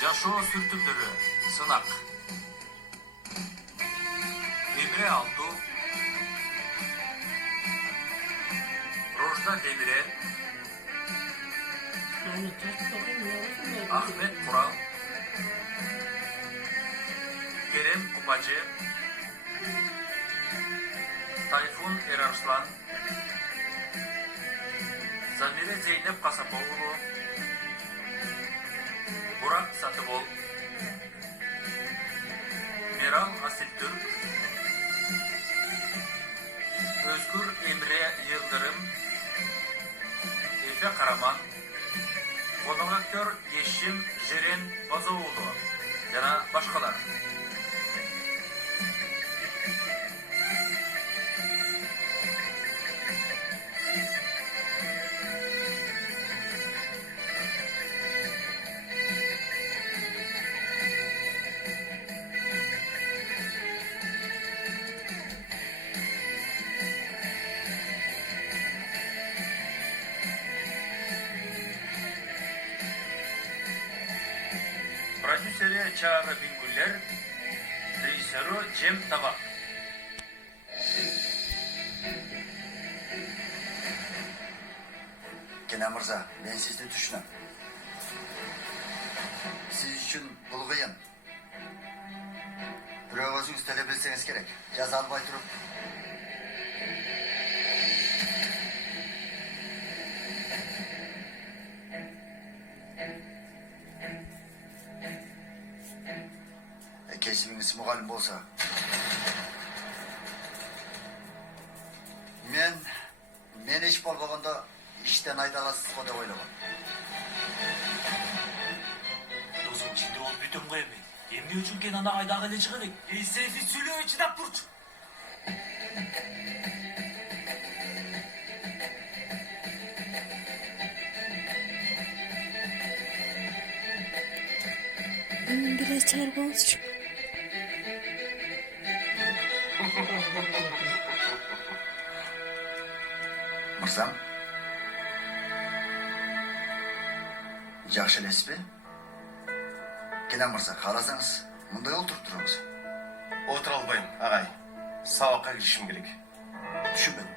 Жашоо сүртүмдөрү сынак. Эмре Алту, Рожда Демире, Ахмет Курал, Керем Купacı, Tayfun Erarslan, Zamire Zeynep Kasapoğlu, Burak Satıbol, Meral Asiltürk, Özgür Emre Yıldırım, Efe Karaman, Fotoğraftör Yeşim Jeren Bazoğlu, yana başkalar. Продюсері Çağrı Bingüller, rejisörü Cem Tabak. Kenan Mırza, ben sizni düşünem. Siz için bulguyum. Birovozun üstüne bilseniz gerek. Yaz almay durup. Kesiminiz muğalim olsa. Men iş bolmaganda işten aydalasız koda oynamam. Dozum şimdi ol bütün koy emin. Emni üçün Kenan'a aydağı ele çıkarık. Seyfi sülüyor içinden burç. Biraz çarpı olsun. Mırzam. Yaxşı lesbi. Kenan Mırza, kalasanız. Mınday oturup durunuz. Otur albayım, ağay. Sabakka girişim gerek. Düşünmedim.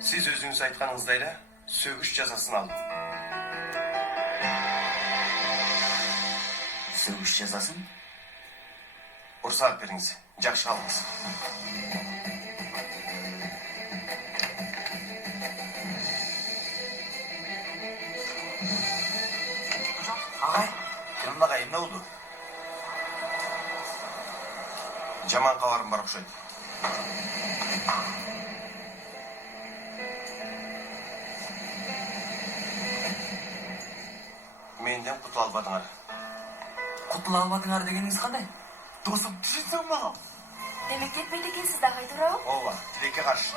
Siz özünüz aytkanыңыздayla sөгүш жазасын алдым. Sövüş cezasın. Урсак бериңиз, жакшы алыңыз. Ağay, Kenan'la emne oldu? Жаман кабарым бар окшойт. Менден кутула албадыңар. Kutlu almadыңар дегеніңіз қандай? Досым, түсінсең маған. Demek ketmedi ki siz daha duralım. Ооба, тилекке каршы.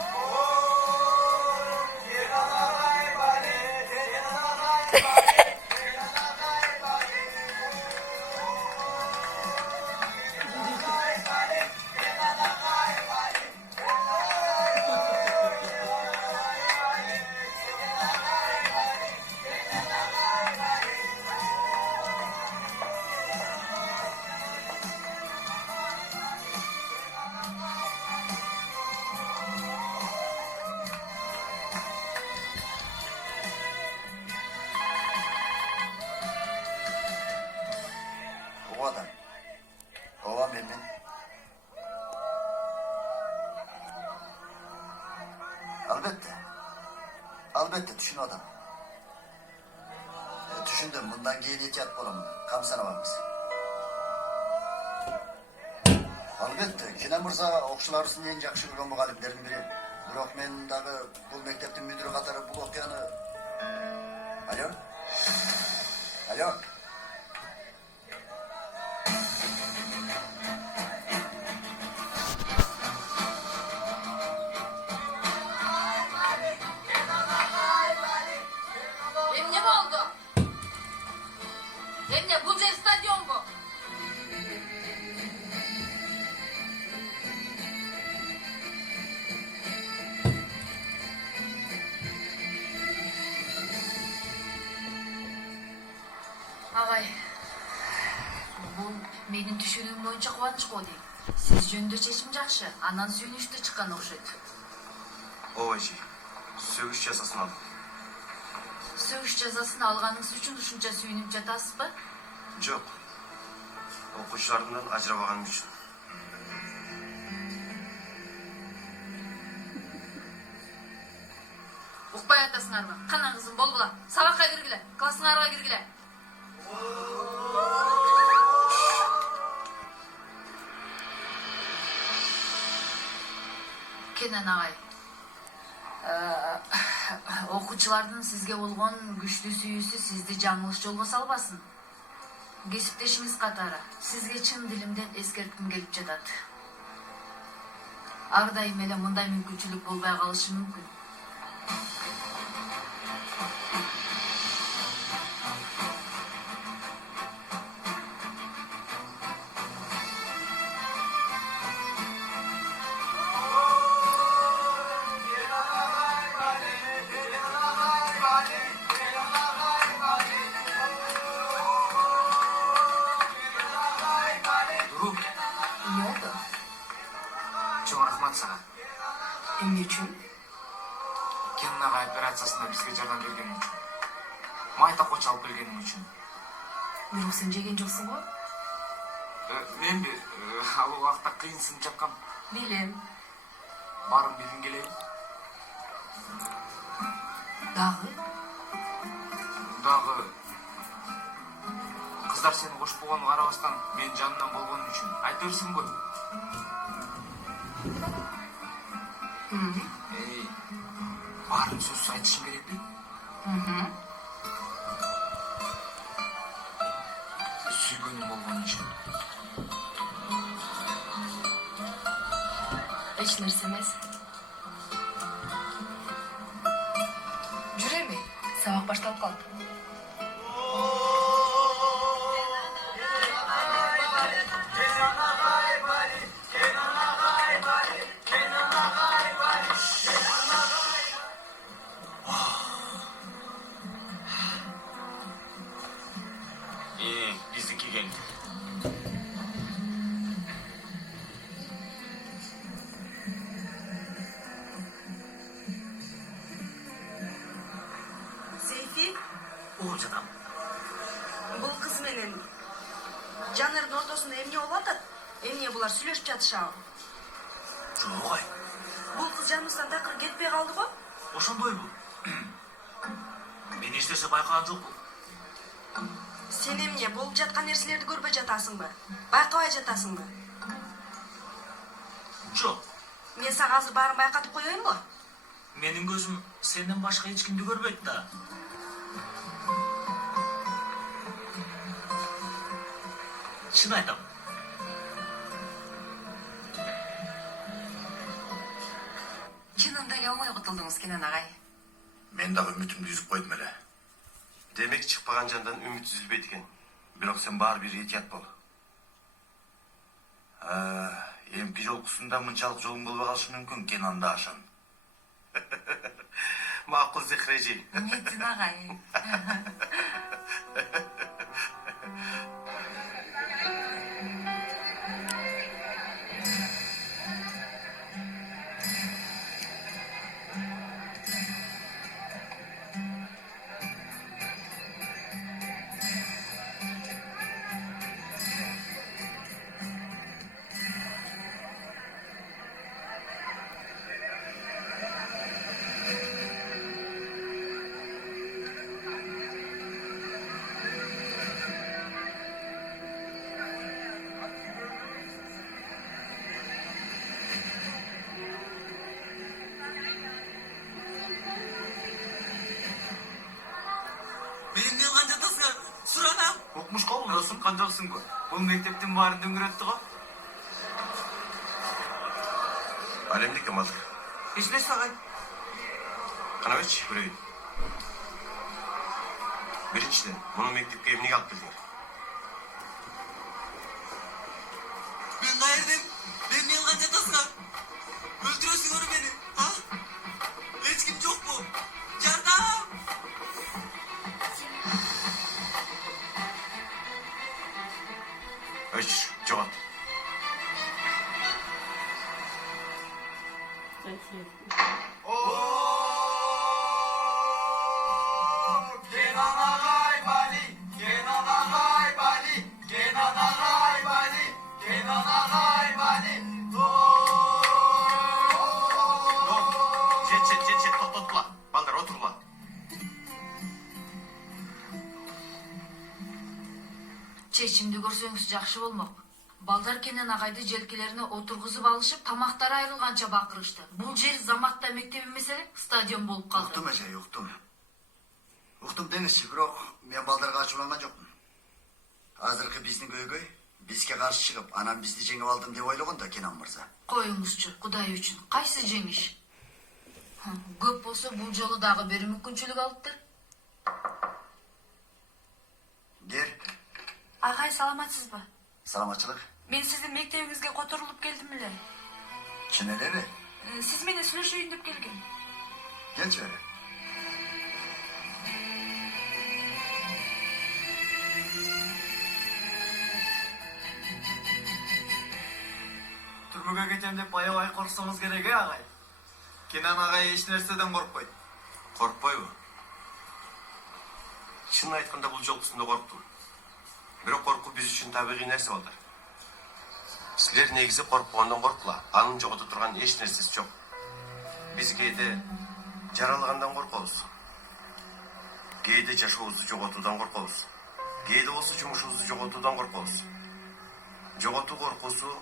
O adam. Ova memnun. Elbette. Elbette düşün o adam. Düşündüm bundan giyiniyet yat olamın. Kamsana varmız. Elbette. Kenan Mırza okşular arasında en jakşı bilgen muğalimlerin biri. Biroq men dagı bu mekteptin müdürü katары bu okyanı... Alo? Alo? Ne oldu? Emine bunca stadyon bu. Agay. Bu menin düşünüğüm boyunca Kuvaniç go deyim. Siz жөнүндө чечим жакшы. Анан сүйүнүштүү чыккан окшойт. Ооба эже. Сөгүш жазасын алдым. Сөгүш жазасын алганыңыз үчүн ушунча сүйүнүп жатасызбы? Жок. Окуучуларымдан ажырабаганым үчүн. Укпай атасыңарбы? Кана кызым болгула. Сабакка киргиле. Классыңарга киргиле. Kenan agay. Окуучулардын сизге болгон күчтүү сүйүүсү сизди жаңылыш жолго салбасын. Кесиптешиңиз катары сизге чын дилимден эскертким келип жатат. Ар дайым эле мындай мүмкүнчүлүк болбой калышы мүмкүн. Дуру, Ne oldu? чоң рахмат сага. Emmi için? Kenan агай операциясына бизге жардам бергениң үчүн. Майта коч алып келгениң үчүн. Бирок sen жеген жоксуң го? Менби ал убакта кыйынсынып жаткам. Билем. Баарын билгиң келеби? Дагы? Дагы кыздар сени кош болгонуна карабастан менин жанымдан болгону үчүн айта берсең ғой. Баарын сөзсүз айтышым керекпи? Сүйгөнүм болгону үчүн. Hiç nerse emez. Жүре mi? Sabah baştalып kaldı. Биздики келди. Seyfi, Оор жатам. бұл қыз менен жанырдын ортосунда эмне болуп атат? Эмне булар сүйлөшүп жатышабы? Жок ай. Бұл қыз жаныбыздан такыр кетпей калды го? Ошондойбу. Мен эч нерсе байкаган жокмун. Сен эмне болуп жаткан нерселерди көрбөй жатасыңбы? Байкабай жатасыңбы? Жок. Мен сага азыр баарын байкатып коеюнбу? Менин көзүм сенден башка эч кимди көрбөйт да. Чын айтам. Чынында эле оңой кутулдуңуз, Kenan агай. Мен дагы үмүтүмдү үзүп койдум эле. Демек чыкпаган жандан үмүт үзүлбөйт экен. Бирок сен баары бир этият бол. Эмки жолкусунда мынчалык жолуң болбой калышы мүмкүн, Kenan да ашан. Макул Зехрежи. Эмнедин агай? Менин кандай жатасың? Суранам. Окмуш го бул досум канжоксуң го. Бул мектептин баарын дөңгөрөттү го. Ал эмнеке мазыр? Эч нерсе агай. Канабечи, көрөйүн. Биринчиден, муну мектепке эмнеге алып келдиңер? Мен кайерден? Менин кандай жатасың? Өлтүрөсүңөр мени, а? Эч ким жокпу? Жардам! Jet, to'xtatla. Balдар, o'tirla. Чечимди көрсөңүз жакшы болмок. Балдар Кенен агайды желкелерине отургузуп алышып, тамактары айрылганча бакырышты. Бул жер заматта мектеп эмес эле, стадион болуп калды. Уктум эже, уктум. Уктум деңизчи, бирок мен балдарга ачууланган жокмун. Азыркы биздин көйгөй бизге каршы чыгып, анан бизди жеңип алдым деп ойлогон да Кенан мырза. Коюңузчу, Кудай үчүн. Кайсы жеңиш? Көп болсо бул жолу дагы бир мүмкүнчүлүк алыптыр. Дер, Агай, саламатсызбы? саламатчылык. Мен сиздин мектебиңизге которулуп келдим эле. Чын элеби? Сиз менен сүйлөшөйүн деп келгем. Келчи бери. Түрмөгө кетем деп аябай корксоңуз керек агай. Кенан агай эч нерседен коркпойт. Коркпойбу. Чын айтканда бул жолкусунда корктум. Бирок коркуу биз үчүн табигый нерсе балдар. Силер негизи коркпогондон коркула. Анын жогото турган эч нерсеси жок. Биз кээде жаралгандан коркобуз. Кээде жашообузду жоготуудан коркобуз. Кээде болсо жумушубузду жоготуудан коркобуз. Жоготуу коркуусу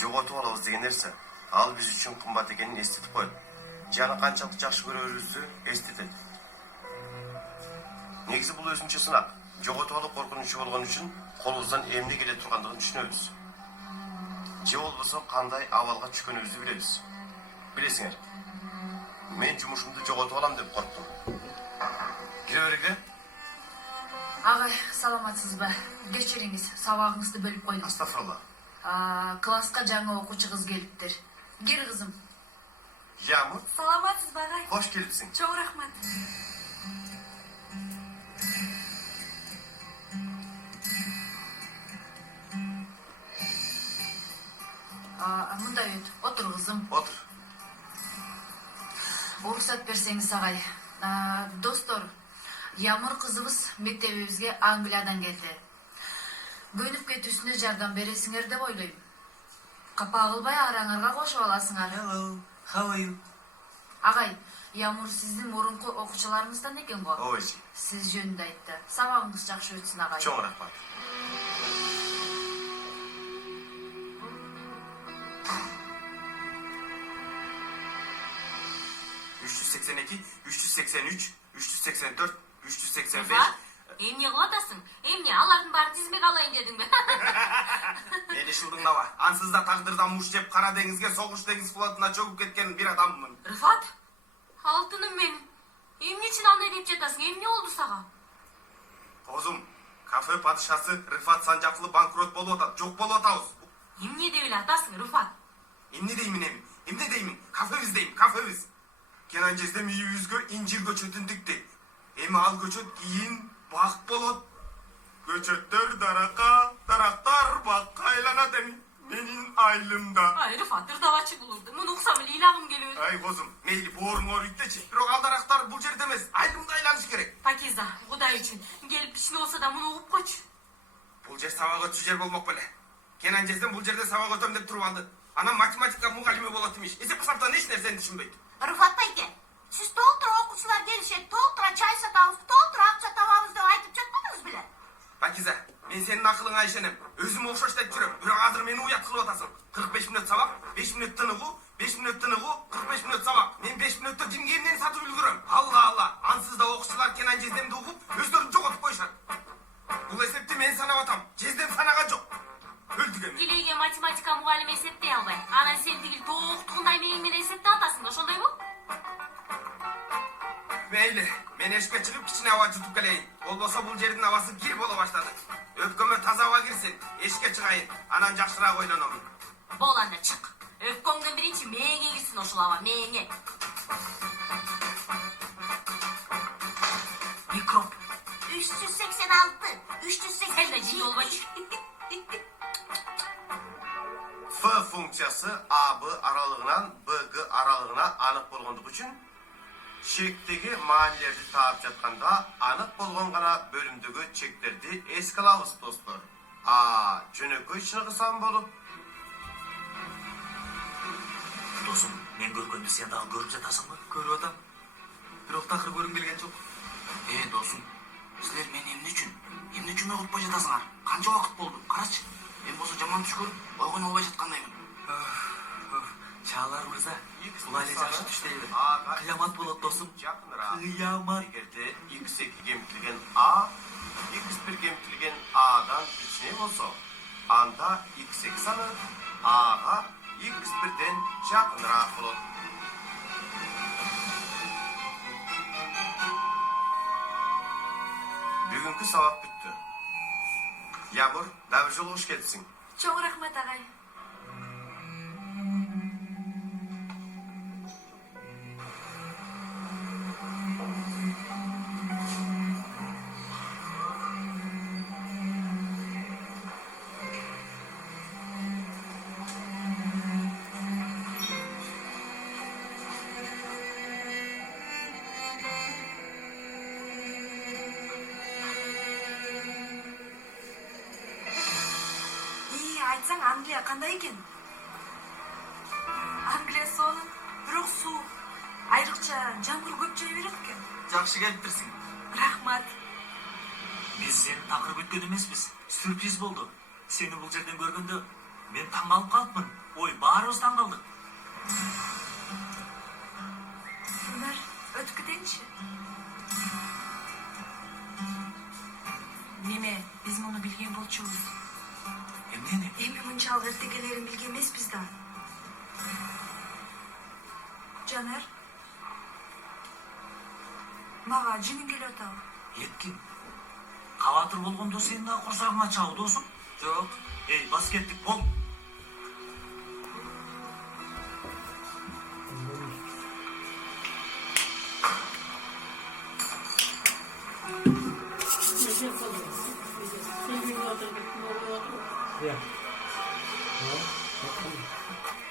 жоготуп алабыз деген нерсе ал биз үчүн кымбат экенин эстетип коет. Жана канчалык жакшы көрөрүбүздү эстетет. Негизи бул өзүнчө сынак. Жоготуп алуу коркунучу болгон үчүн колубуздан эмне келе тургандыгын түшүнөбүз. Же болбосо кандай абалга түшкөнүбүздү билебиз. Билесиңер, мен жумушумду жоготуп алам деп корктум. Кире бергиле. Агай, саламатсызбы? Кечириңиз, сабагыңызды бөлүп койдум. Астафыралла. Класска жаңы окуучу кыз келиптир. Кир кызым. Ямы, Саламатсызбы, агай? хош келипсиң. Чоң рахмат. Мындай өт, отур кызым. Отур. Уруксат берсеңиз агай. Достор, Ямыр кызыбыз мектебибизге Англиядан келди. Көнүп кетүүсүнө жардам бересиңер деп ойлойм. Капа кылбай араңарга кошуп аласыңар. Hello, how are you? Агай, Ямыр сиздин мурунку окуучуларыңыздан экен го. Ой, си. Сиз жөнүндө айтты. Сабагыңыз жакшы өтсүн агай. Чоң рахмат. Эмне кылып атасың? Эмне алардын баарын тизмеге алайын дедиңби? Мен ишылдың наба. Ансыз да тагдырдан муш жеп Кара деңизге согуш деңиз флотуна чөгүп кеткен бир адаммын. Рыфат? Алтыным менин. Эмне үчүн андай деп жатасың? Эмне болду сага? Козум, кафе падышасы Рыфат Санжакылы банкрот болуп атат. Жок болуп атабыз. Эмне деп эле атасың, Рыфат? Эмне деймин эми? Эмне деймин? Кафебиз дейм, кафебиз. Кенан жездем үйүбүзгө инжир көчөтүн дикти. Эми ал көчөт кийин бак болот. Көчөттөр даракка, дарактар бакка айланат эми. Менин айылымда. Ай, Рыфат, ырдабачы булурду. Муну уксам эле ыйлагым келип. Ай козум, мейли бооруңор үттечи. Бирок ал дарактар бул жерде эмес, айылымда айланыш керек. Пакиза, Кудай үчүн келип кичине болсо да муну угуп койчу. Бул жер сабак өтчү жер болмок беле. Кенан жездем бул жерде сабак өтөм деп туруп алды. Анан математика мугалими болот имиш. Эсеп кысаптан эч нерсени түшүнбөйт. Рыфат байке, сиз толтура окуучулар келишет, толтура чай сатабыз, толтура акча табабыз деп айтып жатпадыңыз беле? Пакиза, мен сенин акылыңа ишенем. Өзүм окшош деп жүрөм. Бирок азыр мени уят кылып атасың. 45 мүнөт сабак, 5 мүнөт тыныгуу, 5 мүнөт тыныгуу, 45 мүнөт сабак. Мен 5 мүнөттө жимге эмнени сатып үлгүрөм. Алла. Ансыз да окуучулар Кенан жездемди угуп, өздөрүн жоготуп коюшат. Бул эсепти мен санап атам. Жездем санаган жок. Өлдүк эми. Тилеге математика мугалими эсептей албай. Анан сен тигил тооктугундай мээң менен эсептеп атасың да, ошондойбу? Мейли, мен эшикке чыгып кичине аба жутуп келейин. Болбосо бул жердин абасы кир боло баштады. Өпкөмө таза аба кирсин. Эшикке чыгайын. Анан жакшыраак ойлоном. Бол анда чык. Өпкөңдөн биринчи мээңе кирсин ошол аба, мээңе. Микроб. 386. 380 жин болбойчу. F функциясы AB аралыгынан BG аралыгына анык болгондугу үчүн чектеги маанилерди таап жатканда анык болгон гана бөлүмдөгү чектерди эске алабыз достор. Жөнөкөй чыныгысам болуп. Досым, мен көргөндү сен дагы көрүп жатасыңбы? Көрүп атам. Бирок такыр көрүм келген жок. Досым, силер мени эмне үчүн угутпай жатасыңар? Канча убакыт болду? Карачы. Мен болсо жаман түш көрүп, ойгоно албай жаткандаймын. Чаалар мырза, улайлы жакшы түштейби? Кыямат болот досум. Жакыныраак. Кыямат. Эгерде x2 кемтилген a x1 кемтилген a'дан кичине болсо, анда x2 саны a'га x1ден жакыныраак болот. Бүгүнкү сабак бүттү. Ябыр, дагы жолугуш кетсиң. Чоң рахмат агай. Айтсаң Англия кандай экен? Англия сонун, бирок суу. Айрыкча жамгыр көп жай берет экен. Жакшы келиптирсиң. Рахмат. Биз сени такыр күткөн эмеспиз. Сюрприз болду. Сени бул жерден көргөндө мен таң калып калыпмын. Ой, баарыбыз таң калдык. Ömer, ötüp кетейинчи. Неме, биз муну билген болчубуз. Эмнени? Эми мынчалык эртекелерин билген эмеспиз да. Жанар, мага жинин келип атабы? Эткин. Кабатыр болгондо сени дагы курсагыңа чабы, досум. Жок. Эй, бас кеттик, бол.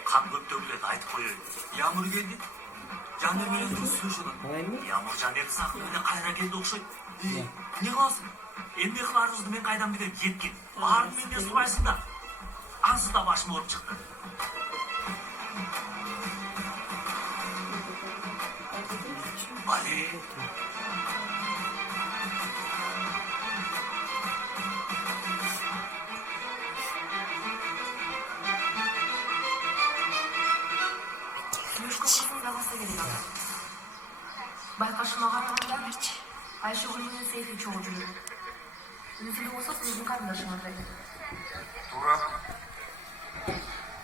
Кан көптөгүлөт айтып коеюн. Ямыр келди. Жаныр менен дұрыс сүйлөшөт. Ямыр жанер сакын эле кайра келди окшойт. Не кыласың? Эмне кыларыбызды мен кайдан билем, Еткин. Баарын менден сурайсың да. Ансыз да башым ооруп чыкты. Али. Байкашыма караганда Айшөгүл менен Сейфи чогуу жүрөт. Үзүлүп болсо сиздин карындашыңардай. Туура.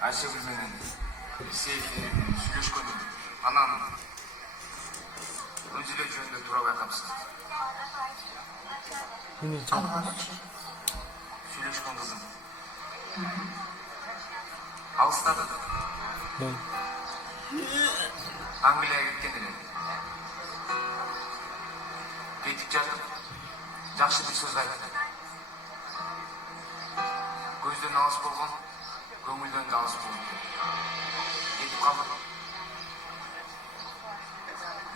Айшегүл менен Сейфи сүйлөшкөн. Анан Үнзүлө жөнүндө туура байкапсыз. Алганычы. Сүйлөшкөн кызым. Алыстады. Англияга кеткен эле. Кетип жатып, жакшы бир сөз айтты. Көздөн алыс болгон, көңүлдөн да алыс болду. Кетип калды.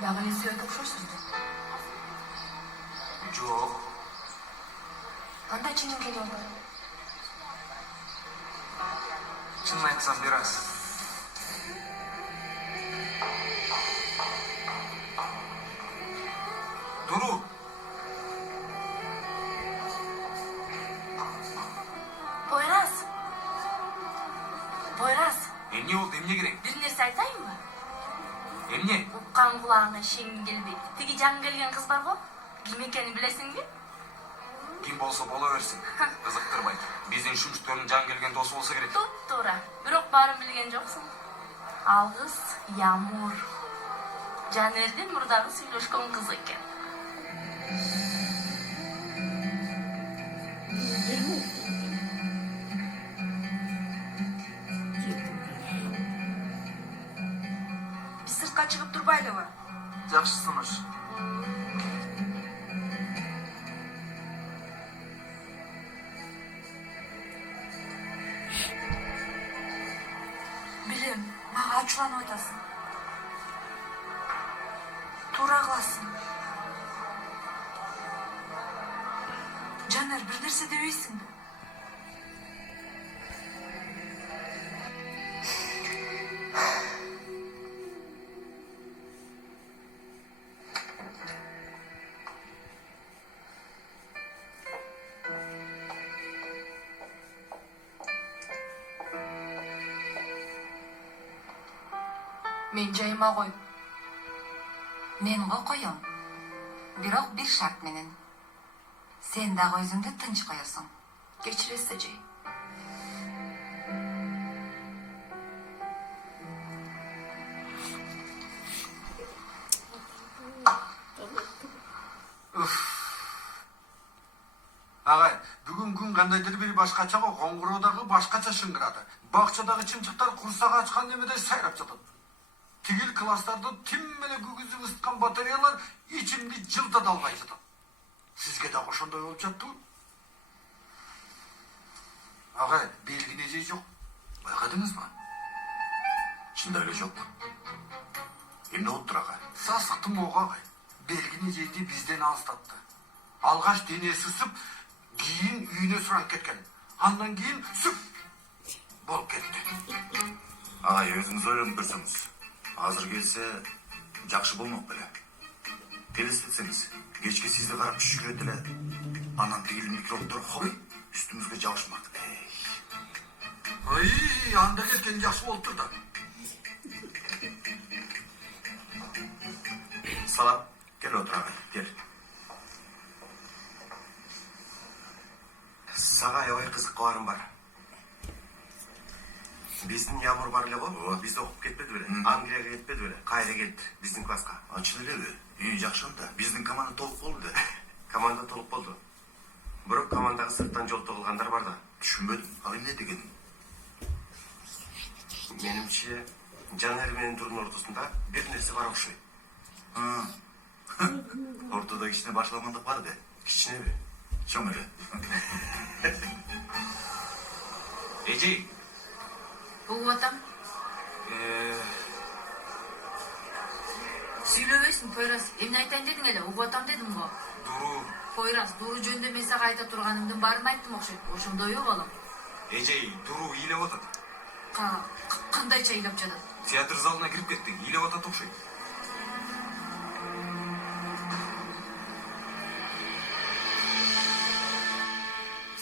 Дагы эле сөйөт окшойсузду. Жок. Кандай чынын келип атат? Чынын айтсам бир аз. Дуру. Пойрас. Эмне болду, эмне керек? Бир нерсе айтайынбы? Эмне? Уккан кулагыңа шең келбейт. Тиги жаңы келген кыз бар го? Ким экенин билесиңби? Ким болсо боло берсин. Кызыктырбайт. Биздин шүмүштөрдүн жаңы келген досу болсо керек. Туп-туура. Бирок баарын билген жоксуң. Ал кыз Ямур. Жанердин мурдагы сүйлөшкөн кызы экен. Биз сыртка чыгып турбайлыбы? Жакшы сунуш. Билем, мага ачууланып атасың. Туура кыласың. Жанар, бир нерсе дебейсиңби? Мен жайыма кой. Мен го коем. Бирок бир шарт менен. Сен дагы өзүңдү тынч коесуң. Кечиресиз эжей. Агай, бүгүн күн кандайдыр бир башкача го, коңгуроодагы башкача шыңгырады. Бакчадагы чымчыктар курсак ачкан немедей сайрап жатат. Тигил класстарды тим менен күгүзүп ысыткан батареялар ичимди жылтата албай жатат. Сизге дагы ошондой болуп жаттыбы? Агай, белгин эжей жок. Байкадыңызбы? Чында эле жок. Эмне болуптур агай? Сасыктым ого агай. Белгин эжейди бизден алыстатты. Алгаш денеси ысып, кийин үйүнө суранып кеткен. Андан кийин сүп болуп кетти. Агай, өзүңүз ойлонуп көрсөңүз. Азыр келсе жакшы болмок беле. Элестетсеңиз, кечке сизди карап түш көрөт эле. Анан тигил микробдор хой үстүбүзгө жабышмак. Ай, анда кеткен жакшы болуптур да. Салам, кел отур агай, кел. Сага аябай кызык кабарым бар. Биздин Ямур бар эле го, бизди окуп кетпеди беле? Англияга кетпеди беле? Кайра келди биздин класска. Чын элеби? Жакшы анда. Биздин команда толук болду да. Команда толук болду. Бирок командага сырттан жолтоо кылгандар бар да. Түшүнбөдүм. Ал эмне деген? Менимче, Жанер менен Дурдун ортосунда бир нерсе бар окшойт. Ортодо кичине башаламандык барбы? Кичинеби? Чоң эле. Эжей. Угуп атам. Сүйлөбөйсүң, Пойрас. Эмне айтайын дедиң эле? Угуп атам дедим го. Дуру. Пойрас, дуру жөнүндө мен сага айта турганымдын баарын айттым окшойт. Ошондойбу балам? Эжей, Дуру ыйлап атат. Кандайча ыйлап жатат? Театр залына кирип кеттик, ыйлап атат окшойт.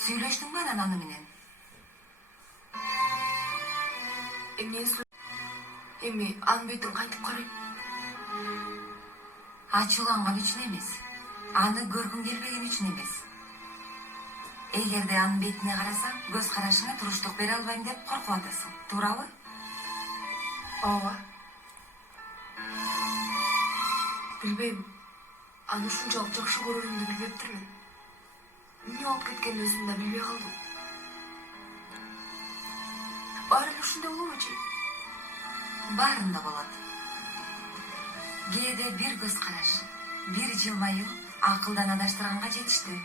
Сүйлөштүңбү анан аны менен? Эми анын бетин кантип карайм? Ачууланган үчүн эмес. Аны көргүң келбеген үчүн эмес. Эгерде анын бетине карасаң, көз карашыңа туруштук бере албайм деп коркуп атасың. Туурабы? Ооба. Билбейм. Аны ушунчалык жакшы көрөрүмдү билбептирмин. Эмне болуп кеткенин өзүм да билбей калдым. Баары эле ушундай болобу эже? Баарында болот. Кээде бир көз караш, бир жылмаюу акылдан адаштырганга жетиштүү.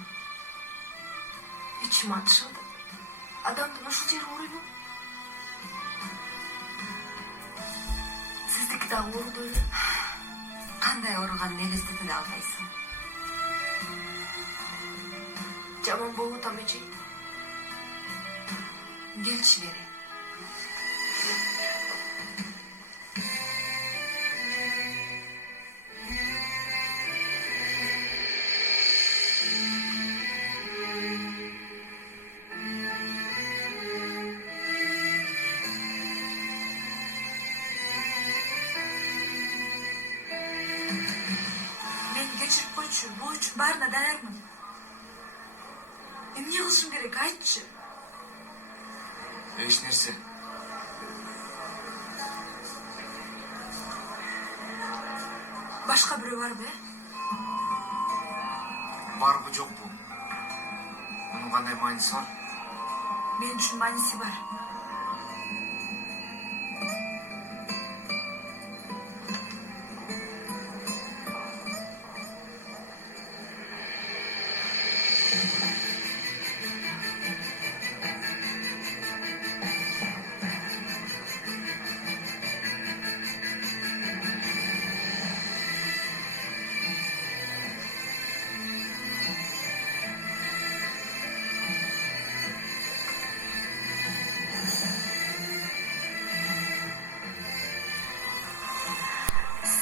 Ичим атышат. Адамдын ушул жери ооруйбу? Сиздики дагы ооруду эле. Кандай ооруганын элестете да албайсың. Жаман болуп атам эже. Келчи бери. Мен кечирип койчу, бул үчүн баарына даярмын. Эмне кылышым керек, айтчы. Эч нерсе. Башка бирөө барбы, Барбы жокпу? Мунун кандай мааниси бар? Мен үчүн мааниси бар.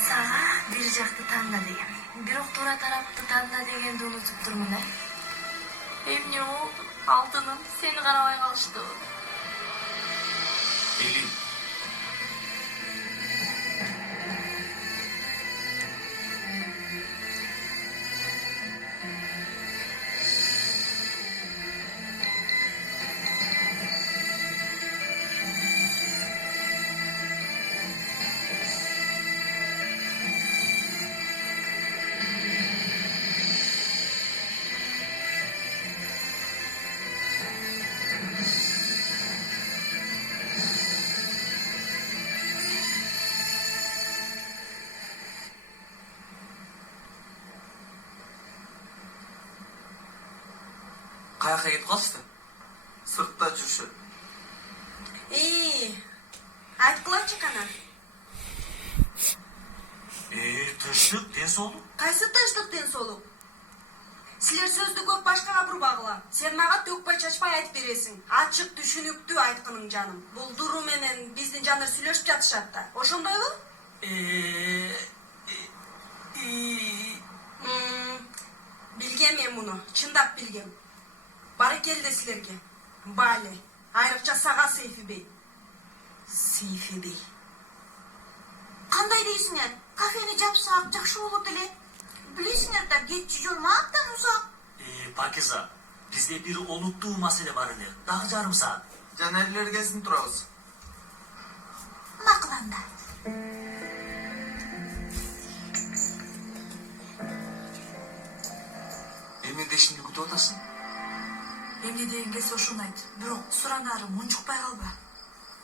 Сага бир жакты танда деген. Бирок туура тарапты танда дегенди унутуп турмун э. Эмне болду? Алтыным, сени карабай калыштыбы? Эли. Kayakka ketip kalıştı? Sırtta жүрүшөт. Айткылачы канат. Тынчтык, ден соолук. Кайсы тынчтык ден соолук? Силер сөздү көп башкага бурбагыла. Сен мага төкпөй чачпай айтып бересиң. Ачык түшүнүктүү айткының жаным. Бул Дуру менен биздин Жаныр сүйлөшүп жатышат да. Ошондойбу? Билгем мен муну, чындап билгем. Баракелде силерге. Бале, айрыкча сага Сейфи бей. Сейфи бей. Кандай дейсиңер? Кафени жапсак жакшы болот эле. Билесиңер да кетчи жол абдан узак. Пакиза, бизде бир олуттуу маселе бар эле. Дагы жарым саат. Жанерлер келсин турабыз. Макул анда. Эмне дешимди күтүп атасың? Эмне деген келсе ошону айт. Бирок суранарым унчукпай калба.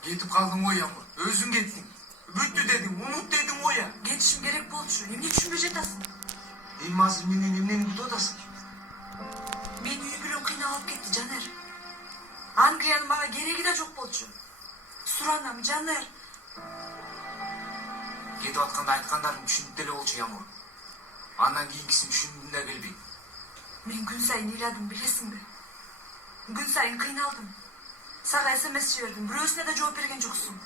Кетип калдың ой Ямур. Өзүң кеттиң. Бүттү дедиң, унут дедиң оя. Кетишим керек болчу. Эмне түшүнбөй жатасың? Эми азыр менен эмнени күтүп атасың? Мен үй бүлөм кыйналып кетти, Жанер. Англиянын мага кереги да жок болчу. Суранам, Жанер. Кетип атканда айткандарың түшүнүп деле болчу Ямур. Андан кийинкисин түшүнгүм да келбейт. Мен күн сайын ыйладым, билесиңби? Күн сайын кыйналдым. Сага СМС жибердим, бирөөсүнө да жооп берген жоксуң.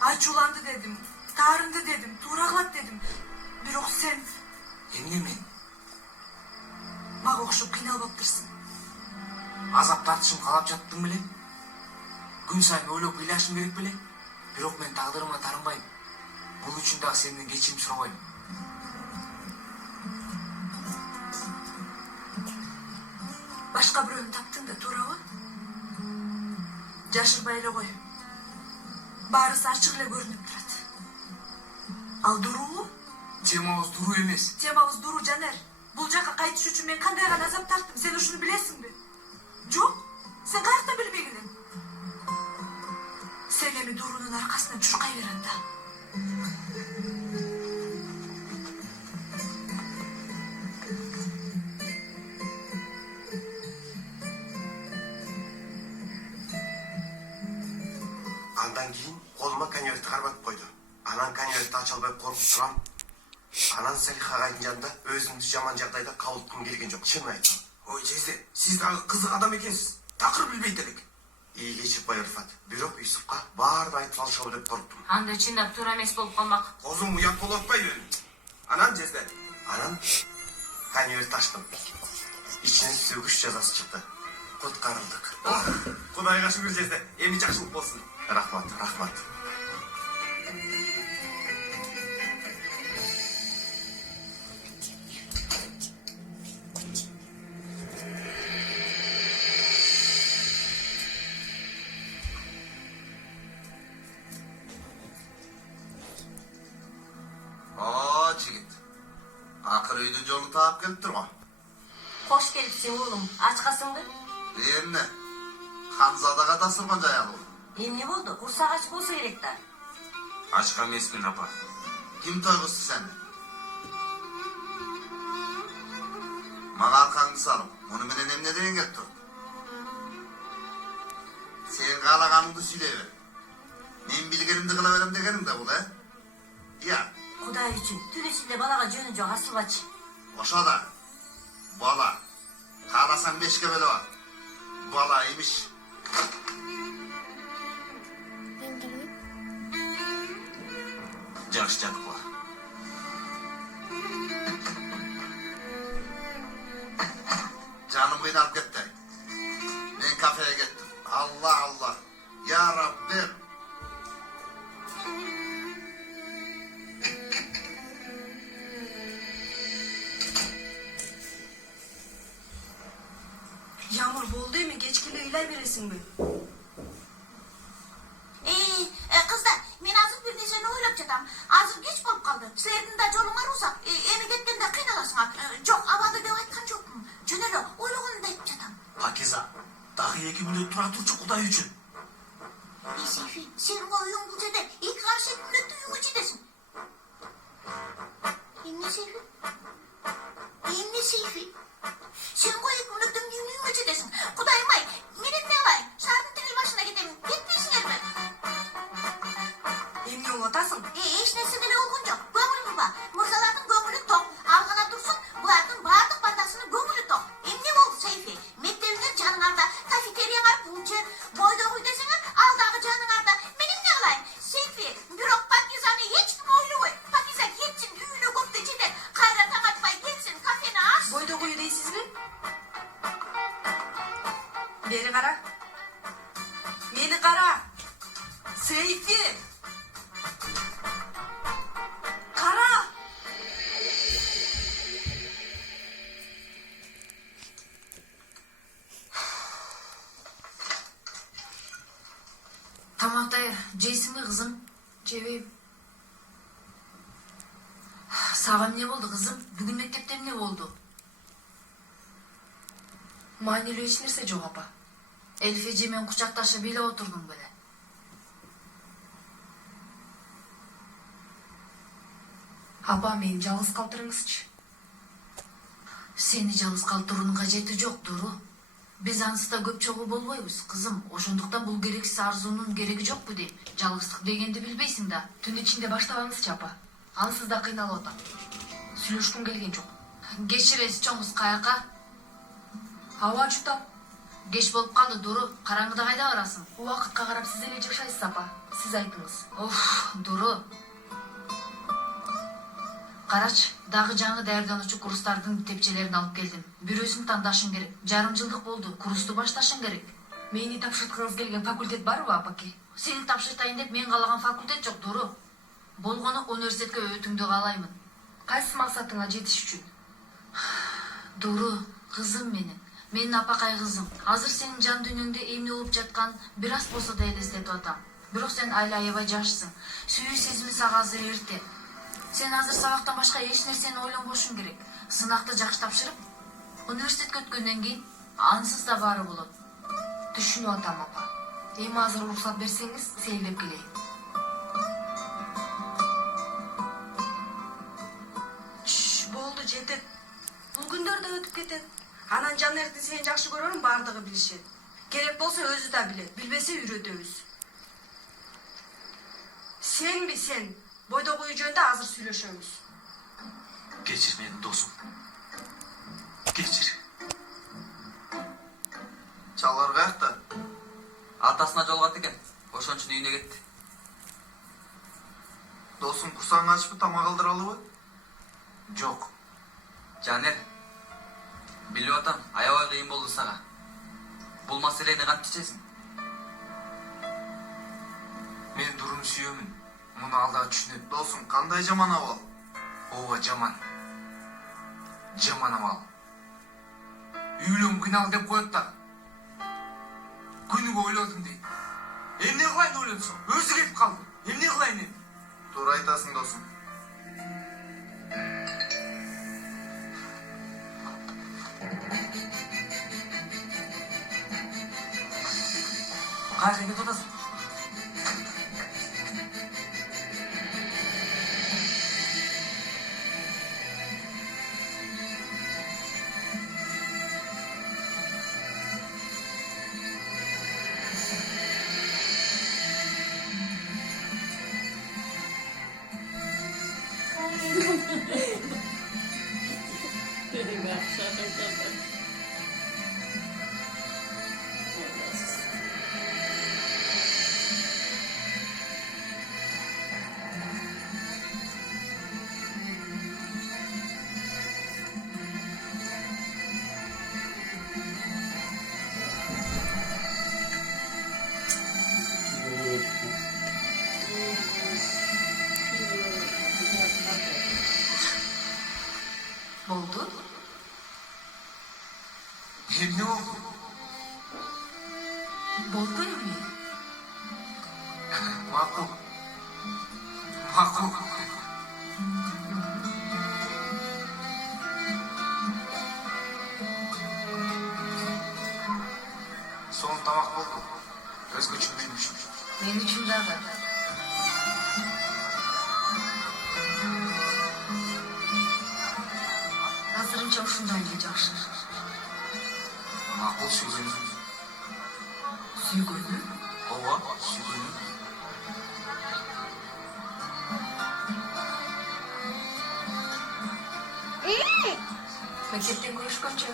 Ачууланды дедим, таарынды дедим, туура кылат дедим. Бирок сен Эмне мен? мага окшоп кыйналбаптырсың. Азап тартышым калап жаттың беле? Күн сайын ойлоп ыйлашым керек беле? Бирок мен тагдырыма тарынбайм. Бул үчүн дагы сенден кечирим сурабайм. Башка бирөөнү таптың да, туурабы? Жашырбай эле кой. Баарысы ачык эле көрүнүп турат. Ал Дуруу? Темабыз Дуруу эмес. Темабыз Дуруу, Жанер. Бул жака кайтыш үчүн мен кандай гана азап тарттым, сен ушуну билесиңби? Жок, сен каяктан билбей келең? Сен эми Дуруунун аркасынан чуркай бер анда. Андан кийин колума конвертти карматып койду. Анан конвертти ача албай коркуп турам. Анан Салиха агайдын жанында өзүмдү жаман жагдайда кабыл этким келген жок. Чын айтам. Ой жезе, сиз дагы кызык адам экенсиз. Такыр билбейт элек. Ии кечирипай Рыфат. Бирок Юсупка баарын айтып алышабы деп корктум. Анда чындап туура эмес болуп калмак. Козум уят болуп атпайбы? Анан жезе. Анан конвертти ачтым. Ичинен сөгүш жазасы чыкты. Куткарылдык. Кудайга шүгүр жезе. Эми жакшылык болсун. Рахмат, рахмат. Жигит. Акыр үйдүн жолу таап келиптир го. Кош келипсиң уулум. Ачкасыңбы? Эмне? Ханзадага тасырган жаялуу. Эмне болду? Курсак ач болсо керек да. Ачка эмесмин апа. Ким тойгузду сени? Мага аркаңды салып, муну менен эмне деген кеп тур? Сен каалаганыңды сүйлөй бер. Мен билгенимди кыла берем дегениң да бул, Ия. Кудай үчүн түн ичинде балага жөнү жок асылбачы. Ошо да. Бала. Кааласаң бешке бөлө бар. Бала имиш. Жакшы жаткыла. Жаным кыйналып кетти. Мен кафеге кеттим. Алла алла. Я Раббим. Yağmur boldu emi geçkili ыйлай бересиңби? Kızlar, men azыр bir necheni oylap jatam. Azыр geç bolup kaldı. Sizlerдің de жолуңар узак. Эми кеткенде кыйналасыңар. Жок, абады деп айткан жокмун. Жөн эле ойлогонумду айтып жатам. Пакиза, дагы 2 мүнөт тура турчу Кудай үчүн. Сейфи, сенин оюң бул жерде 2,5 мүнөттө үйүңө жетесиң. Эмне Сейфи? Эмне Сейфи? Сен 2 мүнөттөн кийин үйүңө жетесиң. Кудай beri kara. Meni kara. Seyfi. Kara. Tamam dayı, jeysin mi kızım? Cevim. Sağım ne oldu kızım? Bugün mektepte ne oldu? Maneli hiç nerse жоқ apa. Elif'e men kucaktaşıp bile oturdum böyle. Apa meni жалгыз калтырыңызчы. Seni жалгыз калтыруунун кажети жок, Дуру. Биз ансызда көп чогуу болбойбуз, кызым. Ошондуктан бул керексиз арзуунун кереги жокпу дейм. Жалгыздык дегенди билбейсиң да. Түн ичинде баштабаңызчы апа. Ансыз да кыйналып атам. Сүйлөшкүм келген жок. Кечиресиз чоңуз каяка? Аба жутам. Кеч болуп калды, Дуру. Караңгыда кайда барасың? Убакытка карап сиз эле жашайсыз апа. Сиз айтыңыз. Оф, Дуру. Карач, дагы жаңы даярдануучу курстардын тепчелерин алып келдим. Бирөөсүн тандашың керек. Жарым жылдык болду. Курсту башташың керек. Мени тапшырткыңыз келген факультет барбы апаке? Сени тапшыртайын деп мен каалаган факультет жок, Дуру. Болгону университетке өтүүңдү каалаймын. Кайсы максатыңа жетиш үчүн? Дуру, кызым менин. Менин апакай кызым. Азыр сенин жан дүйнөңдө эмне болуп жаткан бир аз болсо да элестетип атам. Бирок сен айла аябай жашсың. Сүйүү сезими сага азыр эрте. Сен азыр сабактан башка эч нерсени ойлонбошуң керек. Сынакты жакшы тапшырып, университетке өткөндөн кийин ансыз да баары болот. Түшүнүп атам апа. Эми азыр уруксат берсеңиз, сейилдеп келейин. Болду, жетет. Бул күндөр да өтүп кетет. Анан Жанерди сен жакшы көрөрүң бардыгы билишет. Керек болсо өзү да билет, билбесе үйрөтөбүз. Сенби сен? Бойдогу үй жөнүндө азыр сүйлөшөбүз. Кечир менин досум. Кечир. Чалар каякта? Атасына жолугат экен. Ошон үчүн үйүнө кетти. Досуң курсаң ачпы, тамак алдыралыбы? Жок. Жанер, билип атам, аябай кыйын болду сага. Бул маселени кантип чечесиң? Мен Дуруну сүйөмүн. Муну ал дагы түшүнөт. Досуң кандай жаман абал? Ооба жаман. Жаман абал. Үйлөнгү кыйнал деп коет да. Күнүгө ойлодум дейт. Эмне кылайын ойлонсоң? Өзү кетип калды. Эмне кылайын эми? Туура айтасың, досуң. Кайра кетип атасың? Болду? Эмне болду? Болду эми? Макул. Макул. Son tamак болду. Өзгөчө мен үчүн. Мен үчүн дагы. Азырынча ушундай эле жакшы. Макул сүйгөнүм. Сүйгөнүм? Ооба, сүйгөнүм. Мектептен көрүшкөнчү.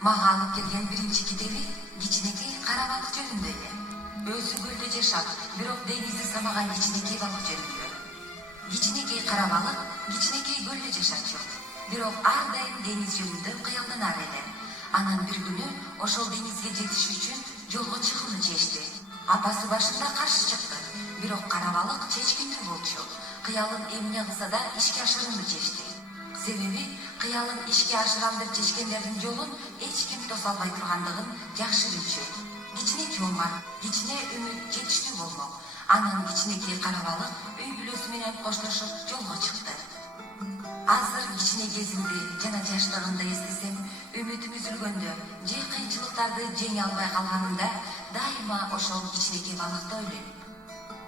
Мага алып келген биринчи китеби кичинекей кара балык жөнүндө эле. Өзү көлдө жашап, бирок деңизди самаган кичинекей балык жөнүндө. Кичинекей кара балык кичинекей көлдө жашачу. Бирок ар дайым деңиз жөнүндө кыялданар эле. Анан бир күнү ошол деңизге жетиш үчүн жолго чыгууну чечти. Апасы башында каршы чыкты. Бирок кара балык чечкиндүү болчу. Кыялын эмне кылса да ишке ашырууну чечти. Себеби кыялын ишке ашырам деп чечкендердин жолун эч ким тоса албай тургандыгын жакшы билчү. Кичинекей омар, кичине үмүт жетиштүү болмок. Анан кичинекей кара балык үй бүлөсү менен коштошуп жолго чыкты. Азыр кичине кезимди жана жаштыгымды эстесем, үмүтүм үзүлгөндө, же кыйынчылыктарды жеңе албай калганымда дайыма ошол кичинекей балыкты ойлойм.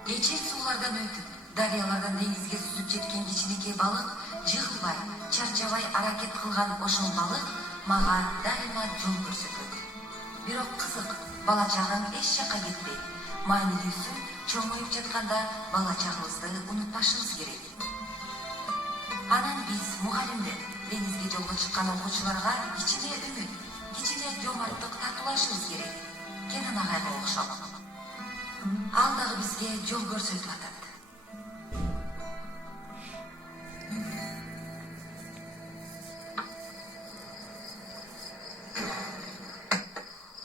Эче суулардан өтүп, дарыялардан деңизге сүзүп жеткен кичинекей балык жыгылбай, чарчабай аракет кылган ошол балык мага дайыма жол көрсөтөт. Бирок кызык, бала чагым эч жакка кетпейт. Маанилүүсү чоңоюп жатканда бала чагыбызды унутпашыбыз керек. Анан биз мугалимдер деңизге жолго чыккан окуучуларга кичине үмүт, кичине жомарттык тартуулашыбыз керек. Кенен агайга окшоп. Ал дагы бизге жол көрсөтүп атат.